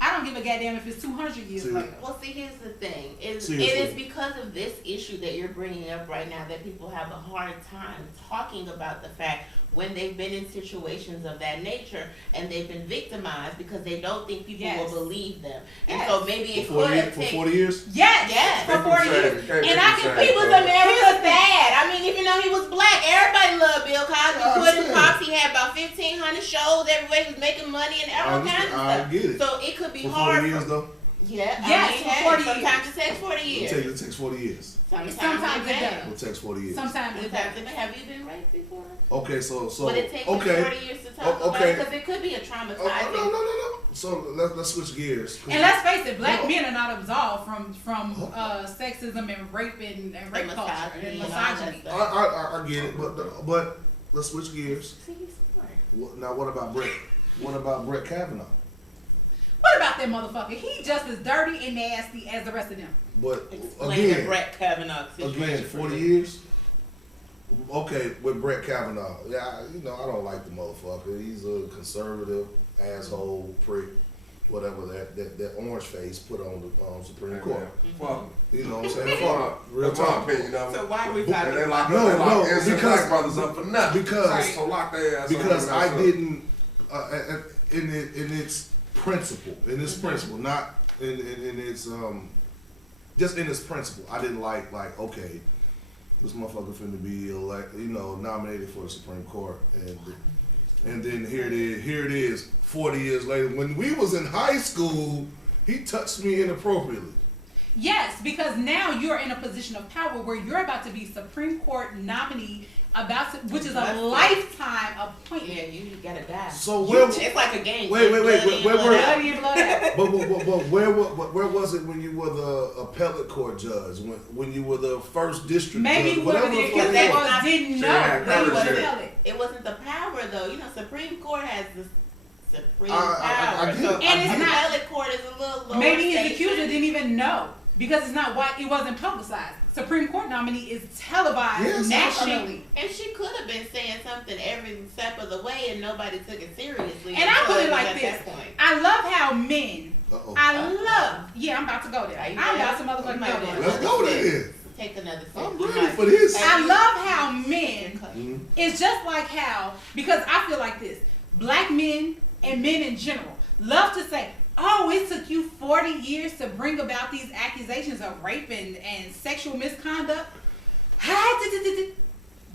I don't give a goddamn if it's 200 years See. later. Well, see, here's the thing. It Seriously. is because of this issue that you're bringing up right now that people have a hard time talking about the fact when they've been in situations of that nature and they've been victimized because they don't think people Yes. will believe them. And Yes. so maybe it For could have 40 taken... years? Yes, Yes. for 40 years. And I can He was America's dad. I mean, even though he was black, everybody loved Bill Cosby. I Puddin' understand. Pops, he had about 1,500 shows everywhere. He was making money and all kinds of I stuff. get it. So it could be For hard. 40 years though? Yeah, Yes, I mean, for hey, 40 sometimes it takes 40 It years. takes 40 years. Sometimes it does. It takes 40 years. Sometimes it Sometimes does. it- Have you been raped before? Okay, so Would it take you okay. 40 years to talk Oh, about okay. it? Because it could be a Oh, traumatizing. no. So let's switch gears. And let's face it, black No. men are not absolved from sexism and rape and rape And culture and misogyny and all that misogyny. stuff. I get it, but let's switch gears. See, he's smart. Now what about Brett? What about Brett Kavanaugh? What about that motherfucker? He just as dirty and nasty as the rest of them. But Explain the again, Brett Kavanaugh situation. again, for 40 me. years. Okay, with Brett Kavanaugh, yeah, I don't like the motherfucker. He's a conservative asshole prick, whatever that orange face put on the Supreme Court. Fuck. You know what I'm saying? That's Fuck. Real my talk. opinion of it. So why are we And talking they about lock, No, they lock no, innocent because- black brothers up for nothing. because- So lock their ass up. Because and I that's up. didn't in its principle, not in its just in its principle. I didn't like okay, this motherfucker finna be nominated for the Supreme Court, and then here it is 40 years later. When we was in high school, he touched me inappropriately. Yes, because now you're in a position of power where you're about to be Supreme Court nominee, which is a That's lifetime appointment. Yeah, you gotta die. So where? It's like a game. Wait, Blood in, where blood were- out. How do you blow that? But where was it when you were the appellate court judge? When you were the first district Maybe judge? whoever Whatever the the fuck that's it was. not- didn't know Yeah, that he was courage, yeah. appellate. It wasn't the power though. You know, Supreme Court has the supreme I power. get So it. And it's the not- appellate court is a little lower Maybe his station. accuser didn't even know because it's not why it wasn't publicized. Supreme Court nominee is televised Yes, nationally. And she could have been saying something every step of the way, and nobody took it seriously. And I until put it was like at this. that point. I love how men. Uh-oh. I'm about to go there. Are you I'm about ready? to motherfucking You might go be there. Let's go there. Take another sip. I'm You ready might- for this. Hey, I you- love how men. Mhm. It's just like how, because I feel like this, black men and men in general love to say, oh, it took you 40 years to bring about these accusations of rape and sexual misconduct.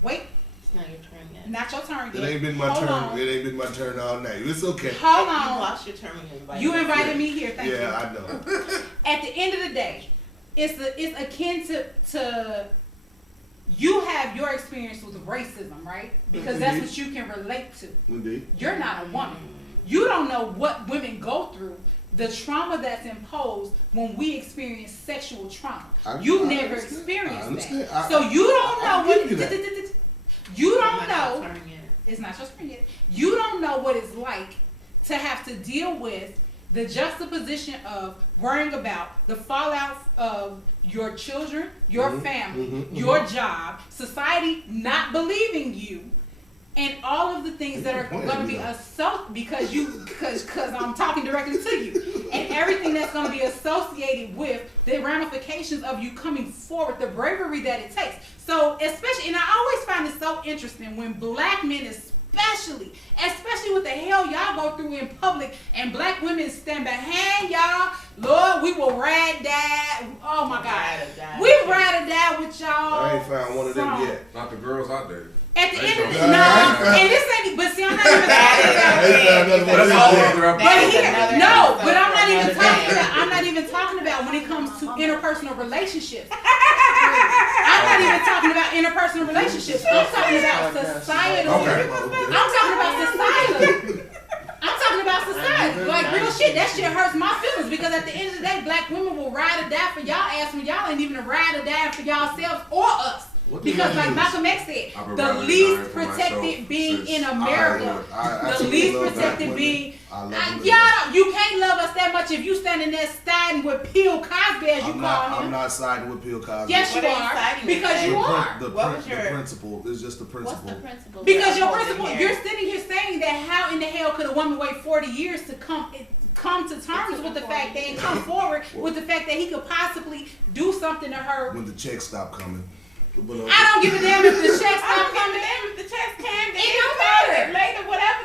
Wait, It's not your turn yet. not your turn It yet. ain't been my Hold turn. on. It ain't been my turn all night. It's okay. Hold You on. lost your turn when you invited You me. invited me here, thank you. Yeah, I know. At the end of the day, it's akin to you have your experience with racism, right? Because that's Indeed. what you can relate to. Indeed. You're not a woman. You don't know what women go through, the trauma that's imposed when we experience sexual trauma. You've I never understand. experienced I understand. that. So you don't I know give you what that. you It's don't not your know. turn yet. It's not your screen yet. You don't know what it's like to have to deal with the juxtaposition of worrying about the fallout of your children, your Mhm, family, mhm, your job, society not believing you, and all of the things that are Wait a going to be minute. because I'm talking directly to you, and everything that's going to be associated with the ramifications of you coming forward, the bravery that it takes. So especially, and I always find it so interesting when black men especially what the hell y'all go through in public, and black women stand behind y'all. Lord, we will ride die. Oh my Ride or God, die. we ride or die with y'all. I ain't found one of them from- yet. Not the girls out there. At the end of the That's no, right. and this ain't. But see, I'm not even talking about. That's a whole other But episode. here, no, but I'm not even talking about. I'm not even talking about when it comes to interpersonal relationships. I'm not even talking about interpersonal relationships. I'm talking about societal. Okay. I'm talking about society. I'm talking about society. Like real shit. That shit hurts my feelings because at the end of the day, black women will ride or die for y'all ass when y'all ain't even a ride or die for y'allselves or us. What do Because y'all like use? Malcolm X said, I've been the riding least dying for protected myself being since in America. I The absolutely least love black protected women. being. I love them. Y'all, you can't love us that much if you standing there siding with Bill Cosby as you I'm call not. him. I'm not siding with Bill Cosby. Yes, you What are you are. siding with Because then? you are. The What was your- principle is just the What's principle. the principle? Because your holding principle, here? you're sitting here saying that how in the hell could a woman wait 40 years to come to terms with the fact that and come forward with the fact that he could possibly do something to her. When the checks stop coming. But, I don't give a damn if the checks I stop don't give a coming. damn if the chest came. It don't matter. Later, whatever.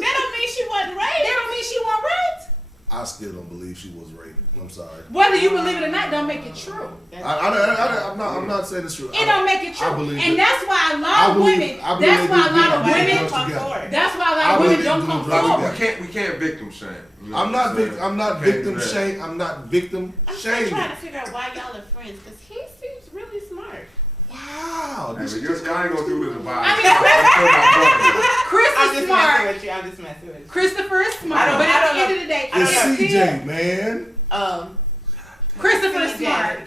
That don't mean she wasn't That raped. don't mean she wasn't raped. I still don't believe she was raped. I'm sorry. Whether you believe it or not, don't make it true. I'm not saying it's true. It don't make it true. I believe And it. that's why a lot I of believe- women. I believe That's they why a do lot of get women. drugs together. forward. That's why a lot I of believe women they don't do come drugs forward. together. We can't victim shame. You know I'm what not saying? victim. I'm not Can't victim do that. shame. I'm not victim I'm still shaming. trying to figure out why y'all are friends because he seems really smart. Wow. Hey, This but is y'all ain't gonna do this divide. I mean, I'm still my brother. Chris I'm is just smart. messing with you. I'm just messing with you. Christopher is smart. I don't- But I at don't the end know. of the day, I don't it's know. CJ, man. Christopher is CJ. smart.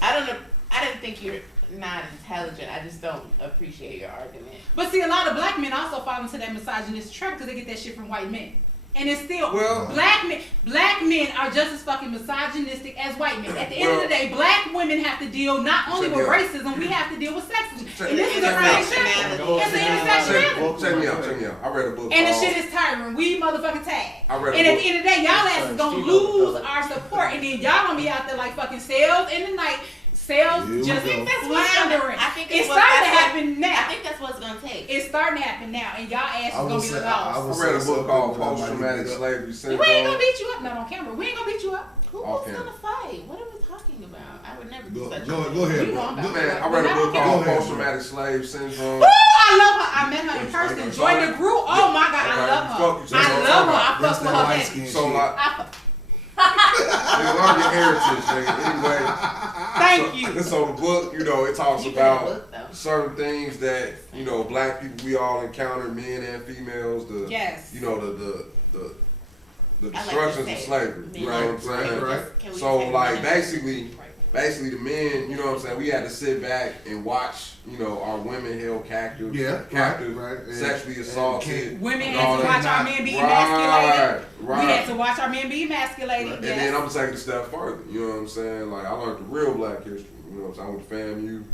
I don't know. I didn't think you're not intelligent. I just don't appreciate your argument. But see, a lot of black men also fall into that misogynist trap because they get that shit from white men. And it's still Well- black men are just as fucking misogynistic as white men. At the end of the day, black women have to deal not only with racism, we have to deal with sexism. And this is a prime example. It's an intersectionality. Check me out. I read a book And the called- shit is tiring. We motherfucking tag. I read a And at book. the end of the day, y'all asses gonna lose our support. And then y'all gonna be out there like fucking sales in the night. Sales Here we just go. floundering. I think It's what- starting to that's what- happen now. I think that's what it's gonna take. It's starting to happen now, and y'all ass is I gonna will be say- lost. I read a book called Post-Traumatic Slave. Slavery Syndrome. We ain't gonna beat you up, not on camera. We ain't gonna beat you up. Who Off was camera. gonna fight? What are we talking about? I would never do Go such a ahead, You know I'm bro. about- Man, I read a book Go called ahead. Post-Traumatic Slave Syndrome. Ooh, I love her. I met her in Yes, person. I know. Joined the group. Oh my god, I Okay, love her. fuck you, I Jay. love her. I That's fuck with that her light head. skin So shit. like, I fuck- nigga, learn your heritage, nigga. Anyway. Thank you. So the book, it talks You read about a book, though. certain things that, black people, we all encounter, men and females, Yes. the I like destructions to of say slavery. You know what I'm saying? Right. Can we So take a like minute? basically the men, we had to sit back and watch, our women held captive, Yeah, captive, right. And- sexually and assaulted. Women and had all to that. watch our men be Right, emasculated. right. We had to watch our men be emasculated. And Yes. then I'm gonna take it a step further. You know what I'm saying? Like I learned the real black history. You know what I'm saying? I went to FAMU.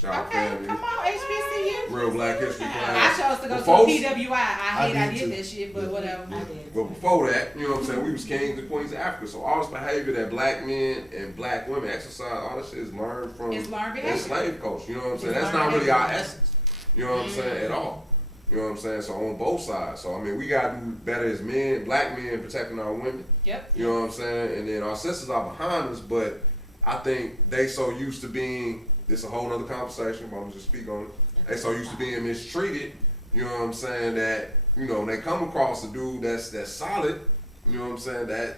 Shout out Okay, FAMU. come on, HBCU. Real black history I class. chose to go But to folks- PWI. I did did too. that shit, but whatever. I did. But before that, you know what I'm saying, we was kings and queens of Africa. So all this behavior that black men and black women exercise, all this shit is learned from It's learned that behavior. slave culture. You know what I'm saying? It's That's learned not really our behavior. essence. You know what I'm saying? At all. You know what I'm saying? So on both sides. So I mean, we gotta do better as men, black men, protecting our women. Yep. You know what I'm saying? And then our sisters are behind us, but I think they so used to being, this a whole nother conversation, but I'm gonna just speak on it. They so used to being mistreated, you know what I'm saying, that, when they come across a dude that's solid, you know what I'm saying, that,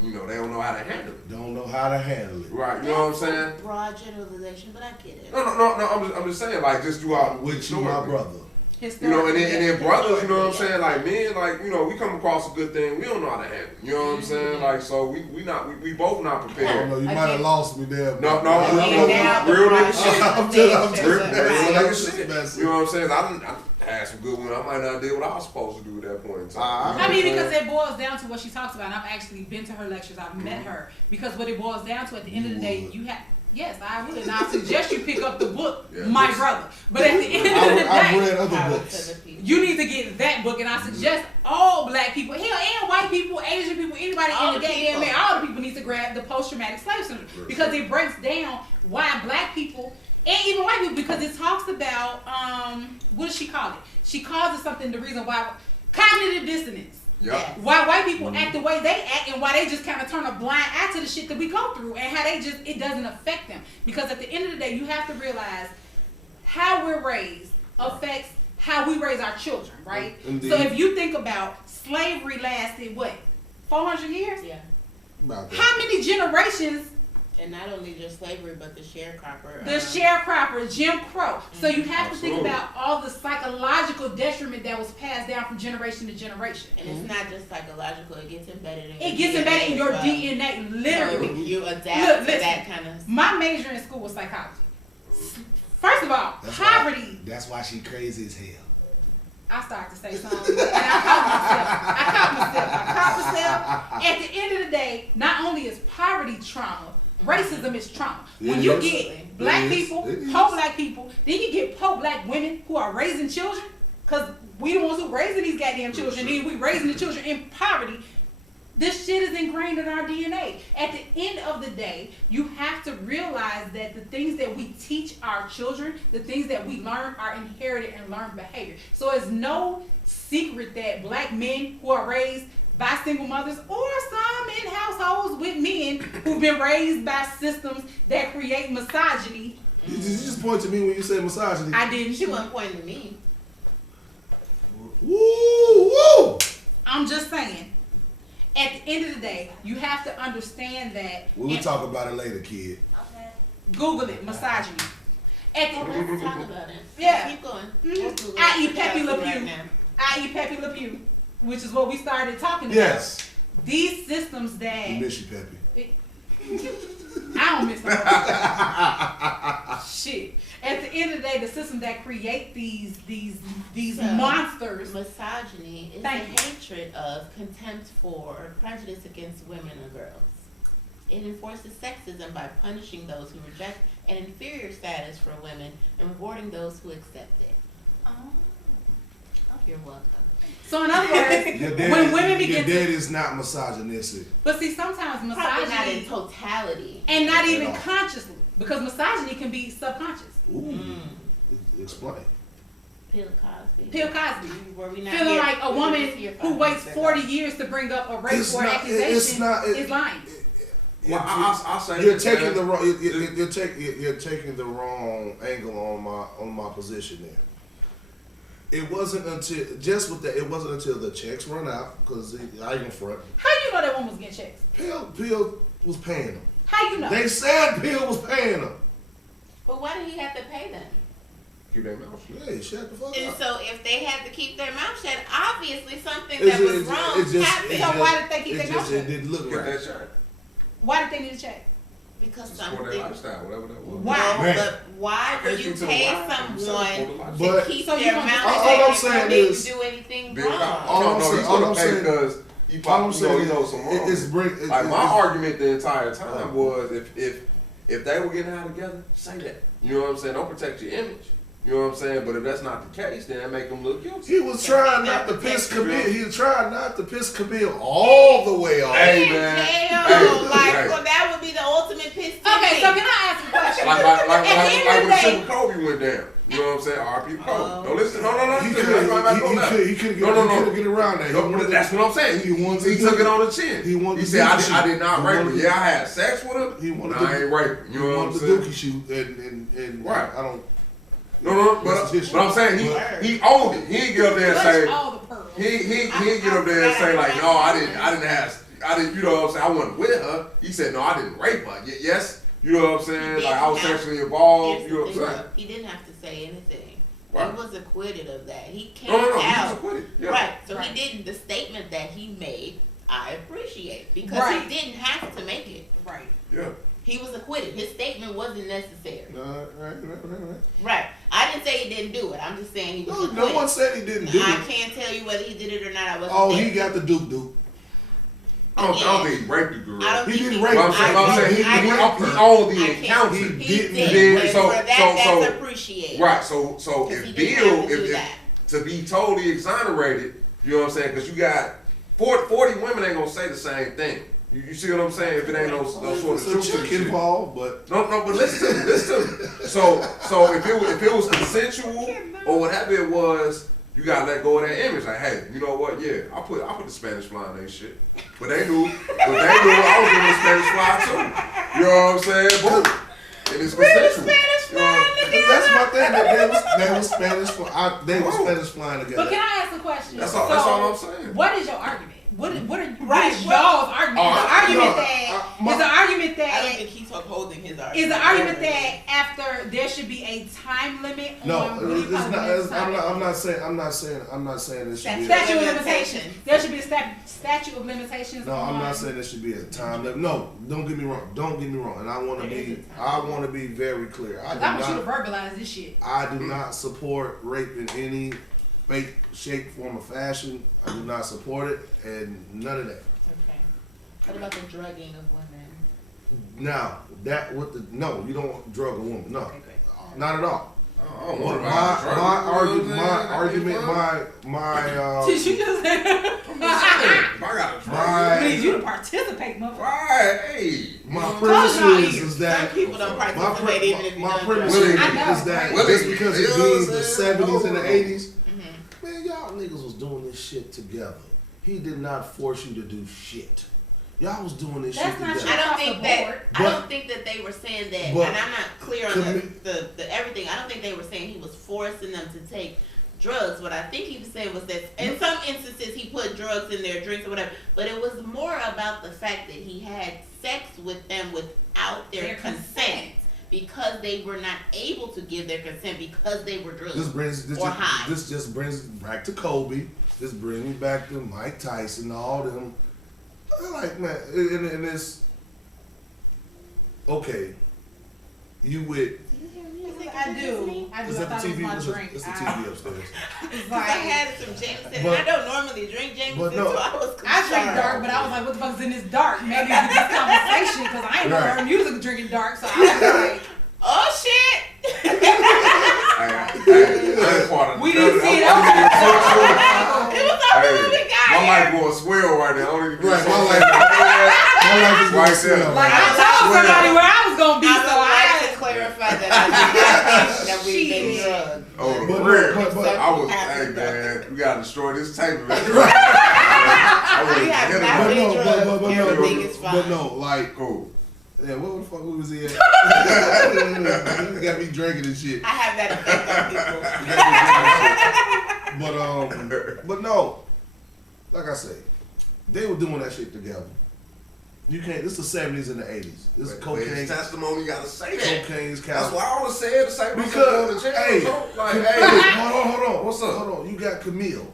they don't know how to handle it. Don't know how to handle it. Right, you know what I'm saying? That's a broad generalization, but I get it. No, I'm just saying, like, just throughout With you, my brother. and then brothers, you know what I'm saying? Like men, like, we come across a good thing, we don't know how to handle it. You know what I'm saying? Like, so we both not I don't prepared. know. You might have lost me there. No, but- no, real nigga shit. I'm just Real Right. nigga shit. You know what I'm saying? I had some good ones. I might not did what I was supposed to do at that point in time. I mean, because it boils down to what she talks about. And I've actually been to her lectures. I've met her. Because what it boils down to at the end of the day, you have. Yes, I would. And I suggest you pick up the book, Yeah, My this- Brother. But at the end of the I've day, read other Power books. to the people. you need to get that book. And I suggest all black people, hell, and white people, Asian people, anybody All in the the goddamn people. man, all the people need to grab the post-traumatic slave syndrome. Because it breaks down why black people, and even white people, because it talks about, what does she call it? She calls it something, the reason why, cognitive dissonance. Yep. Why white people act the way they act and why they just kind of turn a blind eye to the shit that we go through and how it doesn't affect them. Because at the end of the day, you have to realize how we're raised affects how we raise our children, right? Indeed. So if you think about slavery lasted what, 400 years? Yeah. About that. How many generations? And not only just slavery, but the sharecropper. The sharecropper, Jim Crow. So you have to think Absolutely. about all the psychological detriment that was passed down from generation to generation. And it's not just psychological; it gets embedded in. It gets embedded in your as well. DNA, literally. So you adapt Look, to listen. that kind of. My major in school was psychology. First of all, That's poverty. That's why she crazy as hell. I started to say something, and I caught myself. At the end of the day, not only is poverty trauma, racism is trauma. When It you is. get black It is. people, It is. poor black people, then you get poor black women who are raising children, because we the ones who raising these goddamn children, then we raising the children in poverty. This shit is ingrained in our DNA. At the end of the day, you have to realize that the things that we teach our children, the things that we learn are inherited and learned behavior. So it's no secret that black men who are raised by single mothers or some in households with men who've been raised by systems that create misogyny. You just point to me when you say misogyny. I didn't. She wasn't pointing to me. Woo, woo. I'm just saying. At the end of the day, you have to understand that. We'll and talk about it later, kid. Okay. Google it, misogyny. At Well, the, let's talk about it. Yeah. Keep going. Mhm. We'll do it. I.e. We're Pepe talking Le right Pew. now. i.e. Pepe Le Pew, which is what we started talking about. Yes. These systems We that miss you, Peppy. I don't miss no shit. At the end of the day, the systems that create these So, monsters. Misogyny is Thank a you. hatred of, contempt for, or prejudice against women or girls. It enforces sexism by punishing those who reject an inferior status for women and rewarding those who accept it. Oh. You're welcome. So in other words, Your dad, when women your begin dad to, is not misogynistic. but see, sometimes Probably not in misogyny, totality. and not even all. consciously, because misogyny can be subconscious. Ooh. Mm. Explain. Bill Cosby. Bill Cosby. Were we not Feeling here? like a We were woman just here who 5 waits minutes ago. 40 years to bring up a rape It's or not- accusation it's not- is lying. I'll say You're this, taking man. the wrong. You're taking the wrong angle on my position there. It wasn't until just with that. It wasn't until the checks run out because I ain't front. How you know that woman was getting checks? Pill was paying them. How you know? They said Pill was paying them. But why did he have to pay them? Keep that mouth shut. Hey, shut the fuck And up. so if they had to keep their mouth shut, obviously something It's that was just- wrong it's just- happened. it's So just- why did they keep it their just- mouth shut? It didn't look Get right. that shot. Why did they need a check? Because Support their something. lifestyle, whatever that was. Why? No, Man. but why would you Can't speak to the pay why. I'm saying support the someone lifestyle. But- to keep So you their gonna- mouth all shut I'm if saying they is- didn't do anything Bill Cosby. wrong? All No, I'm no, saying- he's all gonna I'm pay saying- because he All I'm probably saying he knows some wrong. it's bring. Like my argument the entire time was if they were getting out together, say that. You know what I'm saying? Don't protect your image. You know what I'm saying? But if that's not the case, then that make them look guilty. He was trying not to piss Camille. He was trying not to piss Camille all the way off. Hey, Damn, man. like Hey. well, that would be the ultimate piss. Okay, so can I ask a question? Like At the end when of the Super day, Kobe went down. You know what I'm saying? R.P. Kobe. Oh. No, listen. No. He listen. couldn't. Let's go back on He that. couldn't No. get around that. He No, wanted that's to- what I'm saying. He wanted He to took do it it. on the chin. He wanted He to said, do I the did, I shit. did not He rape her. wanted to- Yeah, I had sex with her. He wanted Nah, I to- ain't rape her. You He know what I'm wanted the saying? dookie shoot, and Right. I don't. No, That's his but I'm saying he owned it. He didn't get up there and clutch say all the pearls. he didn't get up there and say like, no, I didn't. You know what I'm saying? I wasn't with her. He said, no, I didn't rape her. Yes, you know what I'm saying? Like I was sexually involved. You know what I'm saying? He didn't have to say anything. Right. He was acquitted of that. He came No. He was out. acquitted. Yeah. Right. So Right. he didn't. The statement that he made, I appreciate because Right. he didn't have to make it. Right. Yeah. He was acquitted. His statement wasn't necessary. Right. Right. I didn't say he didn't do it. I'm just saying he was No, acquitted. no one said he didn't do I it. can't tell you whether he did it or not. I wasn't Oh, there. he got the Duke. I don't think he raped the girl. I don't He think didn't rape But her. I'm saying he raped her. owned the I can't- encounter. He He didn't. did. Then, but so- for that, so- that's appreciated. Right. So 'Cause if he didn't Bill, have to do if that. to be totally exonerated, you know what I'm saying? Because you got 40 women ain't gonna say the same thing. You see what I'm saying? If it ain't no sort of There's a truth to the chick shit. involved, but No, but listen to me. So if it was consensual or whatever it was, you gotta let go of that image. Like, hey, you know what? Yeah, I put the Spanish fly in their shit. But they knew I was doing the Spanish fly too. You know what I'm saying? Boom. And it's consensual. Spanish You know, fly, look at that's my thing. They was Spanish. They were Spanish flying together. But can I ask a question? That's all I'm saying. What is your argument? What is Right, y'all's argument? Is the argument I don't that think he's upholding his argument. is the argument that after there should be a time limit No, on what do you call it? I'm not saying it should be. Statute of limitations. There should be a statute of limitations. No, I'm not saying there should be a time limit. No, don't get me wrong. And I want to be very clear. I want you to verbalize this shit. I do not support rape in any fake, shape, form, or fashion. I do not support it, and none of that. Okay. What about the drugging of women? Now, you don't drug a woman. No, Okay, great. not at all. I don't want to Did you just I need you to participate, motherfucker? Right, hey. My Close premise your is that Some people don't participate even if you my don't premise drug. is that Willie, just because you it know being what the I'm saying? 70s and the 80s, Mhm. man, y'all niggas was doing this shit together. He did not force you to do shit. Y'all was doing this That's shit not together. true. I don't Across think the that. board. I don't think that they were saying that, but and I'm not clear on commi- the everything. I don't think they were saying he was forcing them to take drugs. What I think he was saying was that in some instances he put drugs in their drinks or whatever, but it was more about the fact that he had sex with them without their consent because they were not able to give their consent because they were drugged This just brings back to Kobe. This brings me back to Mike Tyson, all them. I'm like, man, and it's okay. You with I do. I is that thought the it was TV? my It's drink. the TV upstairs. It's I like, had some Jameson, But- and I don't normally drink Jameson, but no. so I was concerned. I drink dark, but I was like, what the fuck's in this dark? Maybe it's this conversation, because I ain't never Right. heard music drinking dark, so I was like, Oh shit! we didn't see it. It was a movie guy. My life going swell right now. I don't even Right, get my so life- sad. My life is Right going there. swell. Like, I told somebody where I was going to be, I so would like I to clarify that I did not think that we've been Shit. drugged. Oh, the But- real. but- I was, hey happened, man, we gotta destroy this tape. I We have was not But been no, drugged. but Everything is fine. but no, like, Cool. yeah, what the fuck was he at? You got me drinking and shit. I have that effect on people. But no, like I say, they were doing that shit together. You can't. This is the 70s and the 80s. This is His cocaine. testimony, you gotta say that. Cocaine's That's cow. why I always said the same Because, hey, like, hey, hey, hold on. What's up? Hold on. You got Camille.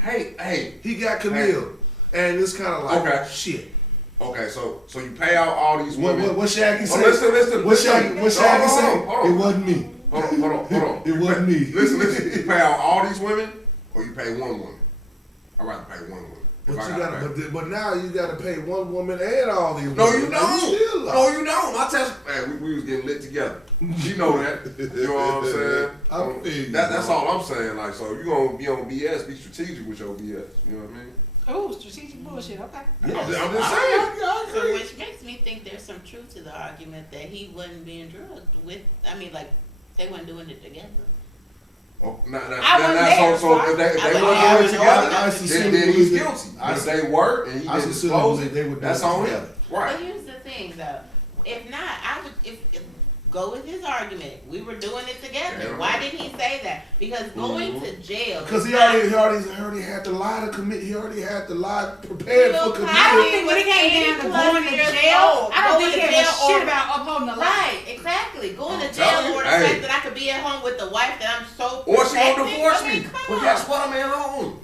hey. He got Camille, and it's kind of like Okay. shit. Okay, so you pay out all these women. What Shaggy Oh, say? listen. What Shaggy say? Hold on. It wasn't me. Hold on. It wasn't me. Listen. You pay out all these women, or you pay one woman? I'd rather pay one woman. But If I you gotta gotta, pay. but now you gotta pay one woman and all these. No, women. you Like, don't. still lie. No, you don't. My test, man, we was getting lit together. You know that. You know what I'm saying? I feel you, That's bro. all I'm saying. Like, so if you gonna be on BS, be strategic with your BS. You know what I mean? oh, strategic bullshit, okay. I'm just saying. So which makes me think there's some truth to the argument that he wasn't being drugged with. I mean, like they weren't doing it together. Oh, I wasn't there, so so if they I weren't was doing it there. together, I then sincerely he's believe guilty. that. If they were and he I didn't sincerely disclose believe it, they were doing that's it on him. together. Right. But here's the thing, though. If not, I would if go with his argument. We were doing it together. Yeah. Why didn't he say that? Because going to jail. Because is he not- already had the lie to commit. He already had the lie prepared Bill for Cosby I don't committing. think when it came down to was going to 80 plus jail, years old. I don't Going think to he gave a jail shit or- about upholding the law. Right, exactly. Going to I'm jail telling or the you, hey. fact that I could be at home with the wife that I'm so Or she gonna protecting. divorce I mean, me. come But on. guess what? I'm at home.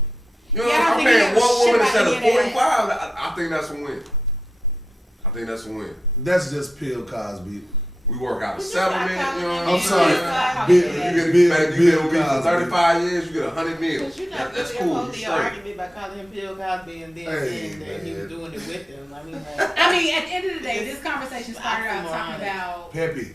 You know, Yeah, I don't I'm think he paying gave a one shit woman about instead of any of that. 45. I think that's a win. I think that's a win. That's just Bill Cosby. We work out a We just settlement. not You know what I'm sorry. saying? Bill, You get Bill with me for Cosby. 35 years, you get 100 mil. Because you're not That's really cool. You upholding your straight. argument by calling him Bill Cosby and then Hey, saying that he was man. doing it with him. I mean, like, I mean, at the end of the day, this conversation started out talking about Peppy.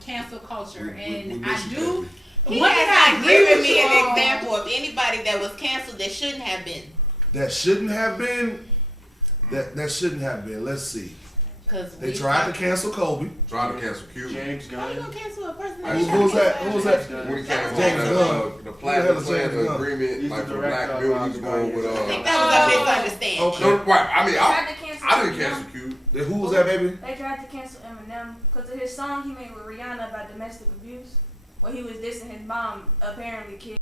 cancel culture, and we I miss you, do. Peppy. he one thing I has not agree given with me you an on- example of anybody that was canceled that shouldn't have been. That shouldn't have been. That shouldn't have been. Let's see. Because They tried to cancel Kobe. Trying to cancel Q. James How you Gunn. gonna cancel a person Who- Who was that? Who was that? When he came on James the Gunn. the Who the platinum hell is plan James Gunn? agreement, He's like the for director black of people, he was going Guardians. with I think that was a misunderstanding. Okay. No, right. I mean, They tried to cancel I didn't Q. cancel Q. Who was that, baby? They tried to cancel Eminem because of his song he made with Rihanna about domestic abuse, where he was dissing his mom, apparently killed.